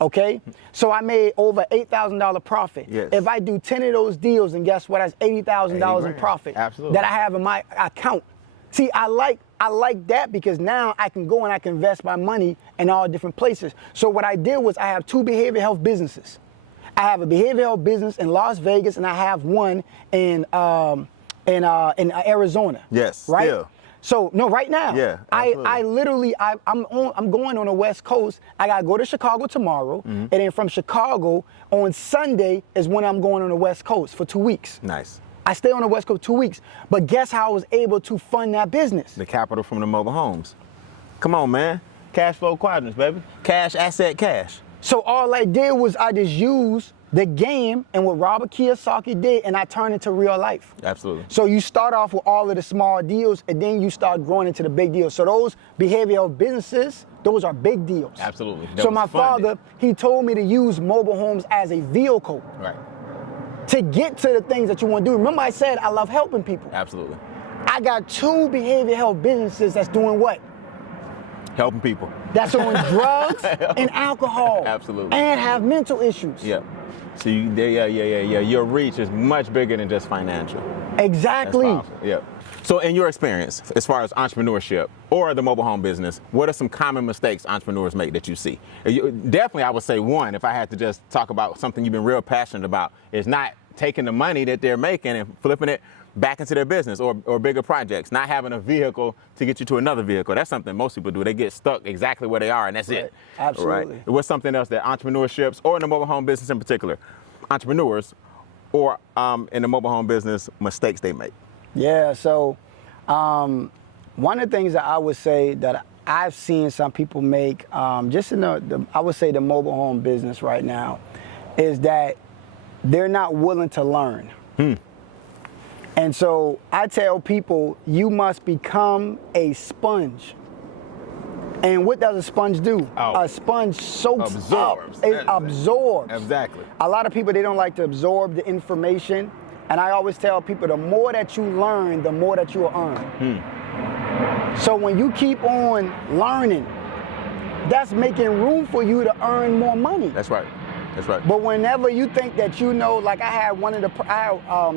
Okay? So I made over $8,000 profit. Yes. If I do 10 of those deals, and guess what? That's $80,000 in profit. Absolutely. That I have in my account. See, I like that because now I can go and I can invest my money in all different places. So what I did was I have 2 behavioral health businesses. I have a behavioral health business in Las Vegas, and I have one in Arizona. Yes. Right. Still. So no, right now. Yeah. I'm going on the West Coast. I gotta go to Chicago tomorrow, and then from Chicago on Sunday is when I'm going on the West Coast for 2 weeks. Nice. I stay on the West Coast 2 weeks, but guess how I was able to fund that business? The capital from the mobile homes. Come on, man. Cash flow quadrants, baby. Cash, asset, cash. So all I did was I just used the game and what Robert Kiyosaki did, and I turned it to real life. Absolutely. So you start off with all of the small deals, and then you start growing into the big deals. So those behavioral businesses, those are big deals. Absolutely. So my father, he told me to use mobile homes as a vehicle. Right. To get to the things that you want to do. Remember I said I love helping people. Absolutely. I got 2 behavioral health businesses that's doing what? Helping people. That's on drugs and alcohol. Absolutely. And have mental issues. Yeah. So your reach is much bigger than just financial. Exactly. That's powerful. Yeah. So in your experience, as far as entrepreneurship or the mobile home business, what are some common mistakes entrepreneurs make that you see? Definitely, I would say one, if I had to just talk about something you've been real passionate about, is not taking the money that they're making and flipping it back into their business or bigger projects, not having a vehicle to get you to another vehicle. That's something most people do. They get stuck exactly where they are, and that's it. Absolutely. Right? What's something else that entrepreneurships, or in the mobile home business in particular, entrepreneurs or in the mobile home business, mistakes they make? Yeah, so one of the things that I would say that I've seen some people make, just in I would say the mobile home business right now, is that they're not willing to learn. And so I tell people, you must become a sponge. And what does a sponge do? Oh. A sponge soaks Absorbs. up. It absorbs. Exactly. A lot of people, they don't like to absorb the information. And I always tell people, the more that you learn, the more that you will earn. So when you keep on learning, that's making room for you to earn more money. That's right. That's right. But whenever you think that you know, like I had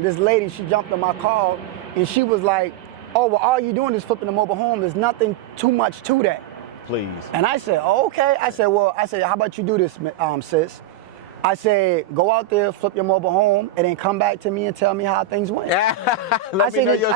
this lady, she jumped on my call and she was like, oh, well, all you're doing is flipping the mobile home. There's nothing too much to that. Please. And I said, oh, okay. I said, how about you do this, sis? I said, go out there, flip your mobile home, and then come back to me and tell me how things went. I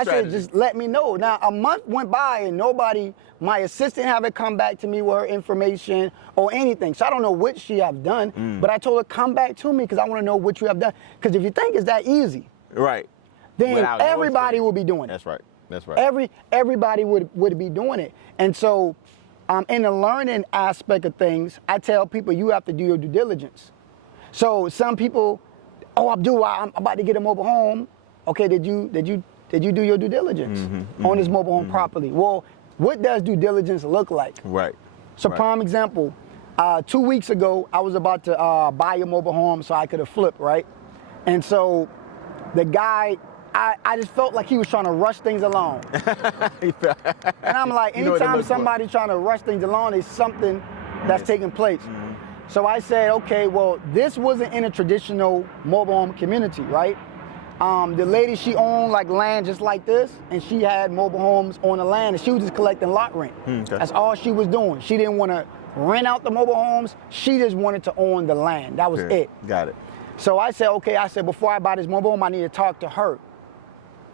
said, just let me know. Now, a month went by and nobody, my assistant haven't come back to me with her information or anything. So I don't know what she have done, but I told her, come back to me because I want to know what you have done. Because if you think it's that easy, right, then everybody will be doing it. That's right. That's right. Everybody would be doing it. And so in the learning aspect of things, I tell people you have to do your due diligence. So some people, oh, Abdul, I'm about to get a mobile home. Okay, did you do your due diligence on this mobile home properly? Well, what does due diligence look like? Right. So prime example, 2 weeks ago, I was about to buy a mobile home so I could have flipped, right? And so the guy, I just felt like he was trying to rush things along. And I'm like, anytime somebody's trying to rush things along, there's something that's taking place. So I said, okay, well, this wasn't in a traditional mobile home community, right? The lady, she owned like land just like this, and she had mobile homes on the land, and she was just collecting lot rent. Okay. That's all she was doing. She didn't want to rent out the mobile homes. She just wanted to own the land. That was it. Got it. So I said, okay, before I buy this mobile home, I need to talk to her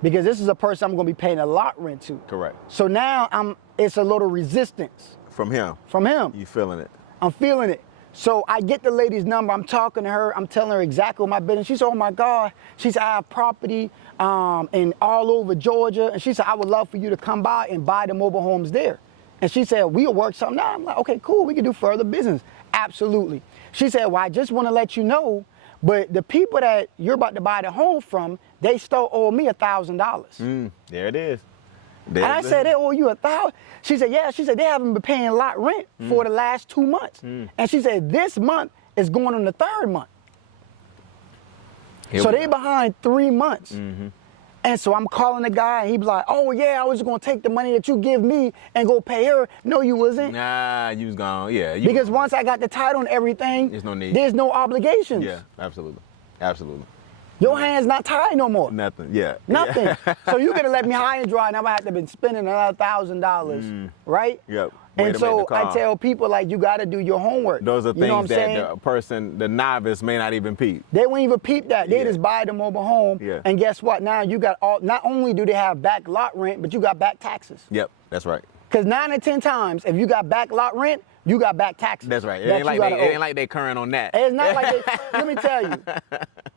because this is a person I'm going to be paying a lot rent to. Correct. So now it's a little resistance. From him? From him. You feeling it? I'm feeling it. So I get the lady's number, I'm talking to her, I'm telling her exactly what my business. She said, oh my God, she said, I have property in all over Georgia. And she said, I would love for you to come by and buy the mobile homes there. And she said, we'll work something out. I'm like, okay, cool, we can do further business. Absolutely. She said, well, I just want to let you know, but the people that you're about to buy the home from, they still owe me $1,000. There it is. And I said, they owe you $1,000? She said, yeah. She said, they haven't been paying lot rent for the last 2 months. And she said, this month is going on the 3rd month. So they behind 3 months. And so I'm calling the guy, and he was like, oh yeah, I was going to take the money that you give me and go pay her. No, you wasn't. Nah, you was gone, yeah. Because once I got the title and everything, there's no need. There's no obligations. Yeah, absolutely. Absolutely. Your hands not tied no more. Nothing, yeah. Nothing. So you could have let me high and dry, now I have to been spending another $1,000, right? Yep. And so I tell people, like, you got to do your homework. Those are things that the novice may not even peep. They won't even peep that. They just buy the mobile home. Yeah. And guess what? Now you got not only do they have back lot rent, but you got back taxes. Yep, that's right. Because 9 or 10 times, if you got back lot rent, you got back taxes. That's right. It ain't like they current on that. It's not like let me tell you.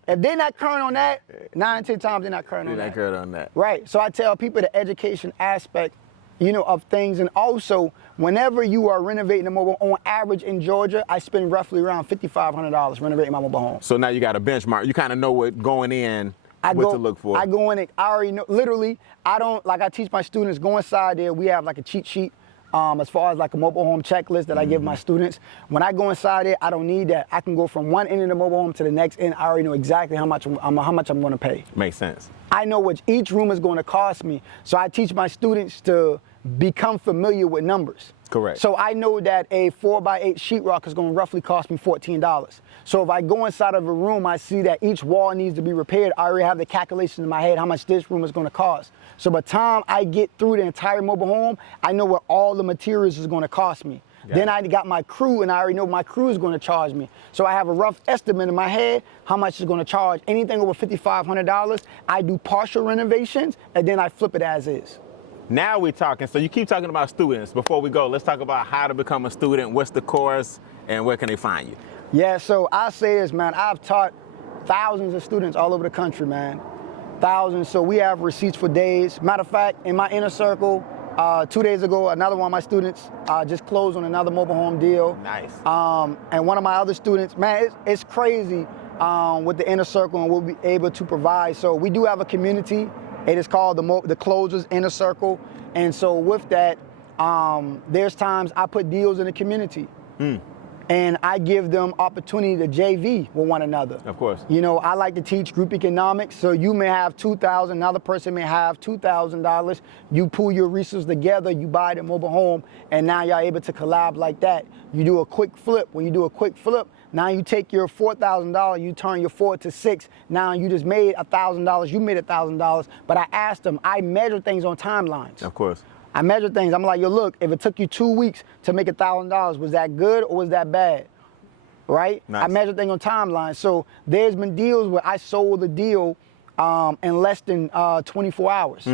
If they're not current on that, 9 or 10 times they're not current on that. They're not current on that. Right. So I tell people the education aspect, of things. And also, whenever you are renovating a mobile, on average in Georgia, I spend roughly around $5,500 renovating my mobile home. So now you got a benchmark. You kind of know what going in, what to look for. I go in it, I already know, literally, I teach my students, go inside there, we have like a cheat sheet. As far as like a mobile home checklist that I give my students. When I go inside it, I don't need that. I can go from one end of the mobile home to the next end. I already know exactly how much I'm going to pay. Makes sense. I know what each room is going to cost me. So I teach my students to become familiar with numbers. Correct. So I know that a 4x8 sheetrock is going to roughly cost me $14. So if I go inside of a room, I see that each wall needs to be repaired. I already have the calculation in my head how much this room is going to cost. So by the time I get through the entire mobile home, I know what all the materials is going to cost me. Then I got my crew, and I already know my crew is going to charge me. So I have a rough estimate in my head how much it's going to charge. Anything over $5,500, I do partial renovations, and then I flip it as is. Now we're talking. So you keep talking about students. Before we go, let's talk about how to become a student. What's the course, and where can they find you? Yeah, so I say this, man. I've taught thousands of students all over the country, man. Thousands. So we have receipts for days. Matter of fact, in my inner circle, 2 days ago, another one of my students just closed on another mobile home deal. Nice. And one of my other students, man, it's crazy with the inner circle and what we'll be able to provide. So we do have a community. It is called the Closers Inner Circle. And so with that, there's times I put deals in the community. And I give them opportunity to JV with one another. Of course. I like to teach group economics. So you may have $2,000, another person may have $2,000. You pool your resources together, you buy the mobile home, and now you're able to collab like that. You do a quick flip. When you do a quick flip, now you take your $4,000, you turn your 4 to 6. Now you just made $1,000. You made $1,000. But I asked them, I measure things on timelines. Of course. I measure things. I'm like, yo, look, if it took you 2 weeks to make $1,000, was that good or was that bad? right? Nice. I measure things on timeline. So there's been deals where I sold a deal in less than 24 hours,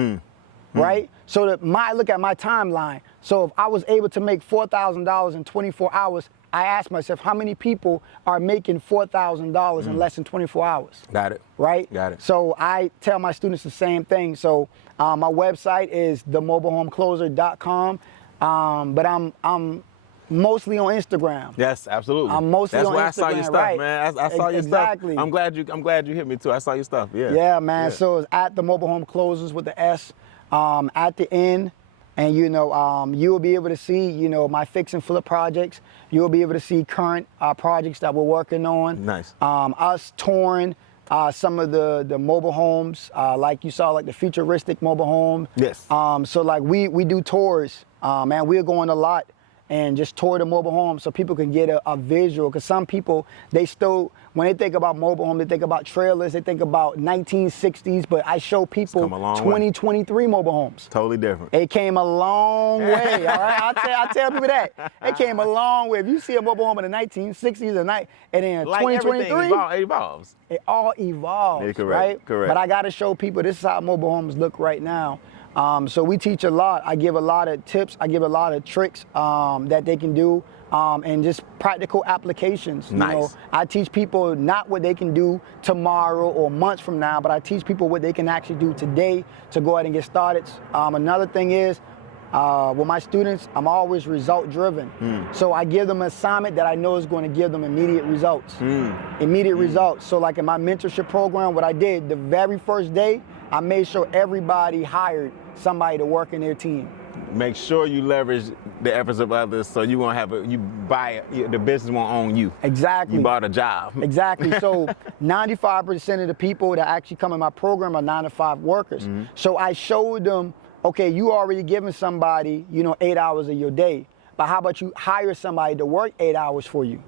right? So look at my timeline. So if I was able to make $4,000 in 24 hours, I asked myself, how many people are making $4,000 in less than 24 hours? Got it. Right? Got it. So I tell my students the same thing. So my website is themobilehomecloser.com, but I'm mostly on Instagram. Yes, absolutely. I'm mostly That's on where Instagram, I saw your stuff, right. man. I saw your Exactly. stuff. I'm glad you hit me too. I saw your stuff. Yeah. Yeah, man. So it's at the Mobile Home Closers with the S at the end. And you'll be able to see, my fix and flip projects. You'll be able to see current projects that we're working on. Nice. Us touring some of the mobile homes, like you saw, like the futuristic mobile home. Yes. So like we do tours, man. We're going a lot and just tour the mobile home so people can get a visual. Because some people, when they think about mobile home, they think about trailers, they think about 1960s, but I show people 2023 mobile homes. Totally different. It came a long way, all right? I tell people that. It came a long way. If you see a mobile home in the 1960s and then Like 2023, it evolves. it all evolves, Yeah, correct, right? correct. But I got to show people this is how mobile homes look right now. So we teach a lot. I give a lot of tips. I give a lot of tricks that they can do and just practical applications. Nice. You know, I teach people not what they can do tomorrow or months from now, but I teach people what they can actually do today to go ahead and get started. Another thing is, with my students, I'm always result driven. So I give them an assignment that I know is going to give them immediate results. Immediate results. So like in my mentorship program, what I did, the very first day, I made sure everybody hired somebody to work in their team. Make sure you leverage the efforts of others so you won't have the business won't own you. Exactly. You bought a job. Exactly. So 95% of the people that actually come in my program are 9-to-5 workers. So I showed them, okay, you already given somebody, 8 hours of your day, but how about you hire somebody to work 8 hours for you?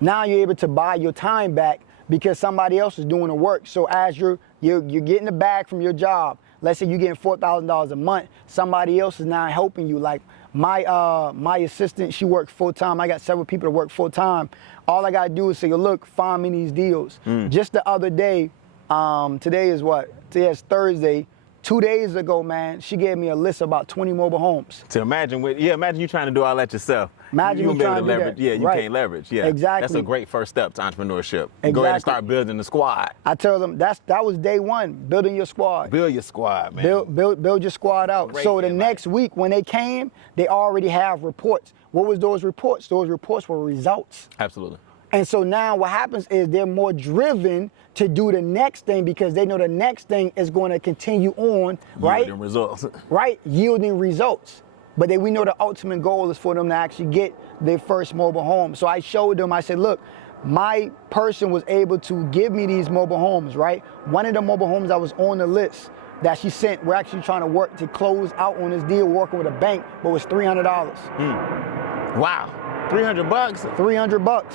Now you're able to buy your time back because somebody else is doing the work. So as you're getting the bag from your job, let's say you're getting $4,000 a month, somebody else is now helping you. Like my assistant, she works full time. I got several people that work full time. All I gotta do is say, look, find me these deals. Just the other day, today is what? Today is Thursday. 2 days ago, man, she gave me a list of about 20 mobile homes. To imagine you trying to do all that yourself. Imagine you trying to leverage. do that. Yeah, you Right. can't leverage. Yeah, Exactly. That's a great first step to entrepreneurship. Exactly. Go ahead and start building the squad. I tell them that was day one, building your squad. Build your squad, man. Build your squad out. Great So the advice. next week when they came, they already have reports. What was those reports? Those reports were results. Absolutely. And so now what happens is they're more driven to do the next thing because they know the next thing is going to continue on, right? Yielding results. Right? Yielding results. But we know the ultimate goal is for them to actually get their first mobile home. So I showed them, I said, look, my person was able to give me these mobile homes, right? One of the mobile homes that was on the list that she sent, we're actually trying to work to close out on this deal, working with a bank, but it was $300. Wow. $300? $300.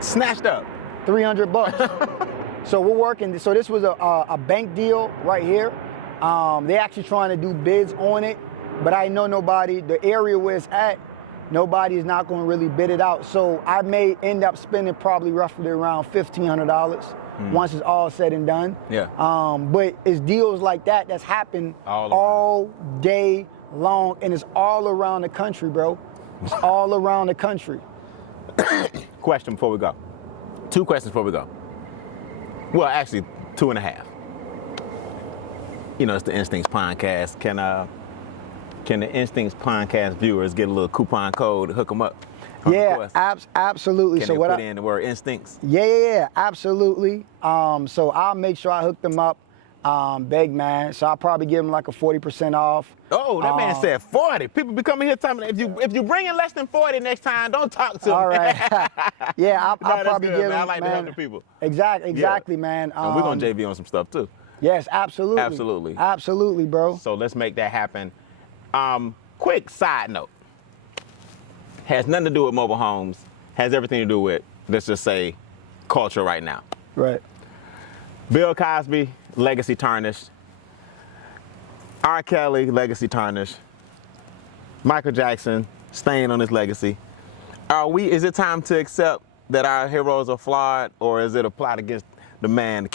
Snatched up. $300. So we're working. So this was a bank deal right here. They're actually trying to do bids on it, but I know nobody, the area where it's at, nobody is not going to really bid it out. So I may end up spending probably roughly around $1,500 once it's all said and done. Yeah. But it's deals like that that's happened all day long, and it's all around the country, bro. It's all around the country. Question before we go. 2 questions before we go. Well, actually, 2.5. It's the Instincts Pondcast. Can the Instincts Pondcast viewers get a little coupon code to hook them up? Yeah, absolutely. Can So they what put in the word instincts? Yeah, absolutely. So I'll make sure I hook them up, big man. So I'll probably give them like a 40% off. Oh, that man said 40. People be coming here telling me if you bring in less than 40 next time, don't talk to me. All right. Yeah, I'll that's probably good, give man. them. I like to help the people. Exactly, man. And we're gonna JV on some stuff too. Yes, absolutely. Absolutely. Absolutely, bro. So let's make that happen. Quick side note. Has nothing to do with mobile homes. Has everything to do with, let's just say, culture right now. Right. Bill Cosby, legacy tarnished. R. Kelly, legacy tarnished. Michael Jackson, staying on his legacy. Is it time to accept that our heroes are flawed, or is it a plot against the man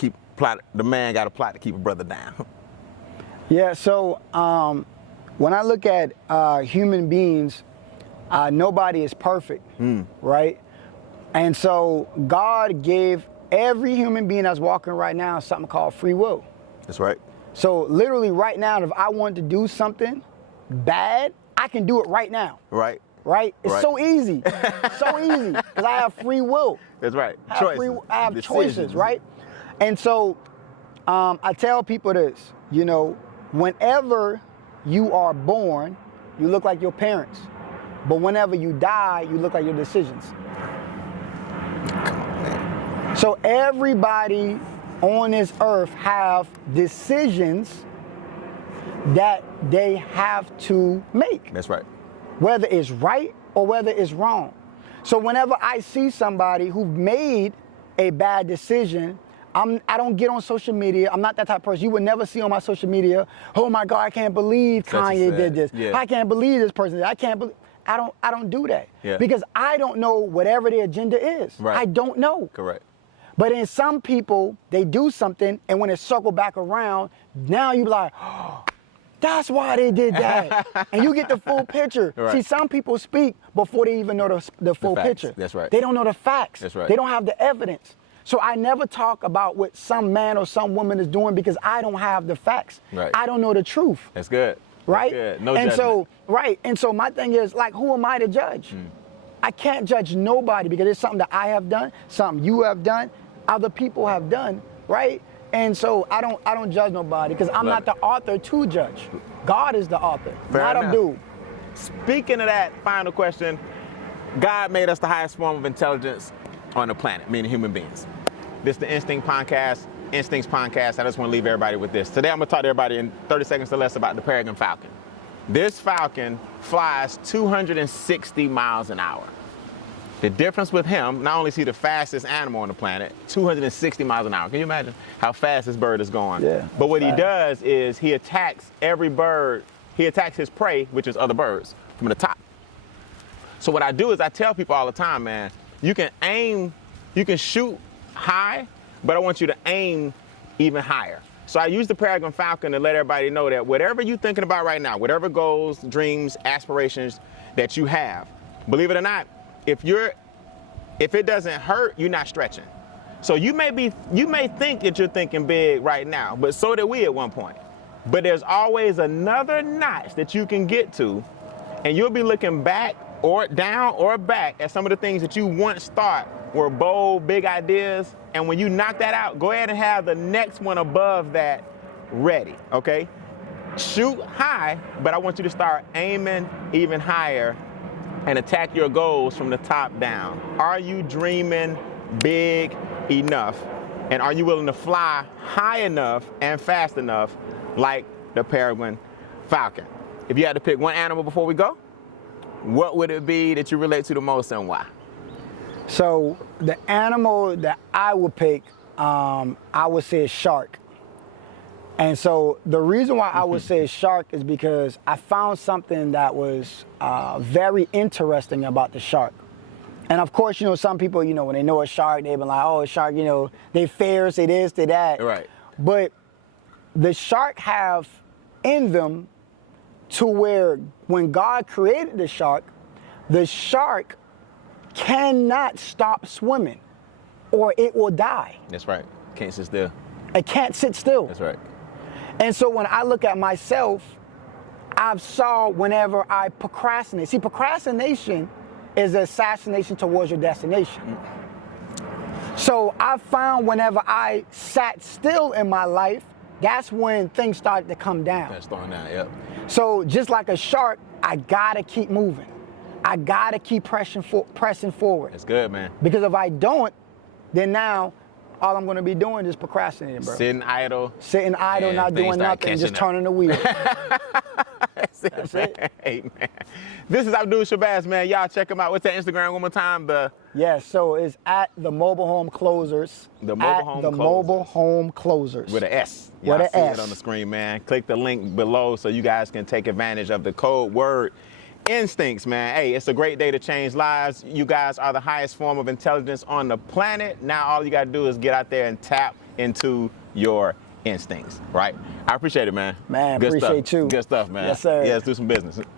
the man got a plot to keep a brother down? Yeah, so when I look at human beings, nobody is perfect, right? And so God gave every human being that's walking right now something called free will. That's right. So literally right now, if I want to do something bad, I can do it right now. Right. Right? It's so easy. So easy. Because I have free will. That's right. I have choices, right? And so I tell people this, you know, whenever you are born, you look like your parents. But whenever you die, you look like your decisions. Come on, man. So everybody on this earth have decisions that they have to make. That's right. Whether it's right or whether it's wrong. So whenever I see somebody who made a bad decision, I don't get on social media. I'm not that type of person. You would never see on my social media, oh my God, I can't believe Kanye did this. Yeah. I can't believe this person did. I can't believe. I don't do that. Yeah. Because I don't know whatever their agenda is. Right. I don't know. Correct. But in some people, they do something, and when it circle back around, now you be like, oh, that's why they did that. And you get the full picture. Right. See, some people speak before they even know the full picture. That's right. They don't know the facts. That's right. They don't have the evidence. So I never talk about what some man or some woman is doing because I don't have the facts. Right. I don't know the truth. That's good. Right? That's good. No and judgment. And so my thing is, like, who am I to judge? I can't judge nobody because it's something that I have done, something you have done, other people have done, right? And so I don't judge nobody because I'm not the author to judge. God is the author, not Abdul. Speaking of that, final question, God made us the highest form of intelligence on the planet, meaning human beings. This is the Instincts Pondcast. I just want to leave everybody with this. Today I'm going to talk to everybody in 30 seconds or less about the peregrine falcon. This falcon flies 260 miles an hour. The difference with him, not only is he the fastest animal on the planet, 260 miles an hour. Can you imagine how fast this bird is going? Yeah. But what he does is he attacks every bird. He attacks his prey, which is other birds, from the top. So what I do is I tell people all the time, man, you can shoot high, but I want you to aim even higher. So I use the peregrine falcon to let everybody know that whatever you're thinking about right now, whatever goals, dreams, aspirations that you have, believe it or not, if it doesn't hurt, you're not stretching. So you may think that you're thinking big right now, but so did we at one point. But there's always another notch that you can get to, and you'll be looking back or down or back at some of the things that you once thought were bold, big ideas. And when you knock that out, go ahead and have the next one above that ready, okay? Shoot high, but I want you to start aiming even higher and attack your goals from the top down. Are you dreaming big enough? And are you willing to fly high enough and fast enough like the peregrine falcon? If you had to pick one animal before we go, what would it be that you relate to the most and why? So the animal that I would pick, I would say is shark. And so the reason why I would say shark is because I found something that was very interesting about the shark. And of course, you know, some people, you know, when they know a shark, they've been like, oh, a shark, you know, they fierce, they this, they that. Right. But the shark have in them to where when God created the shark cannot stop swimming or it will die. That's right. Can't sit still. It can't sit still. That's right. And so when I look at myself, I've saw whenever I procrastinate. See, procrastination is an assassination towards your destination. So I found whenever I sat still in my life, that's when things started to come down. That's throwing down, yep. So just like a shark, I gotta keep moving. I gotta keep pressing forward. That's good, man. Because if I don't, then now all I'm gonna be doing is procrastinating, bro. Sitting idle, not doing nothing, just turning the wheel. That's it. Hey, man. This is Abdul Shabazz, man. Y'all check him out. What's that Instagram one more time? Yes, so it's at the Mobile Home Closers. Mobile Home Closers. With an S. With an see S. it on the screen, man. Click the link below so you guys can take advantage of the code word Instincts, man. Hey, it's a great day to change lives. You guys are the highest form of intelligence on the planet. Now all you gotta do is get out there and tap into your instincts, right? I appreciate it, man. Man, Good appreciate stuff. you. Good stuff, man. Yes, sir. Yeah, let's do some business.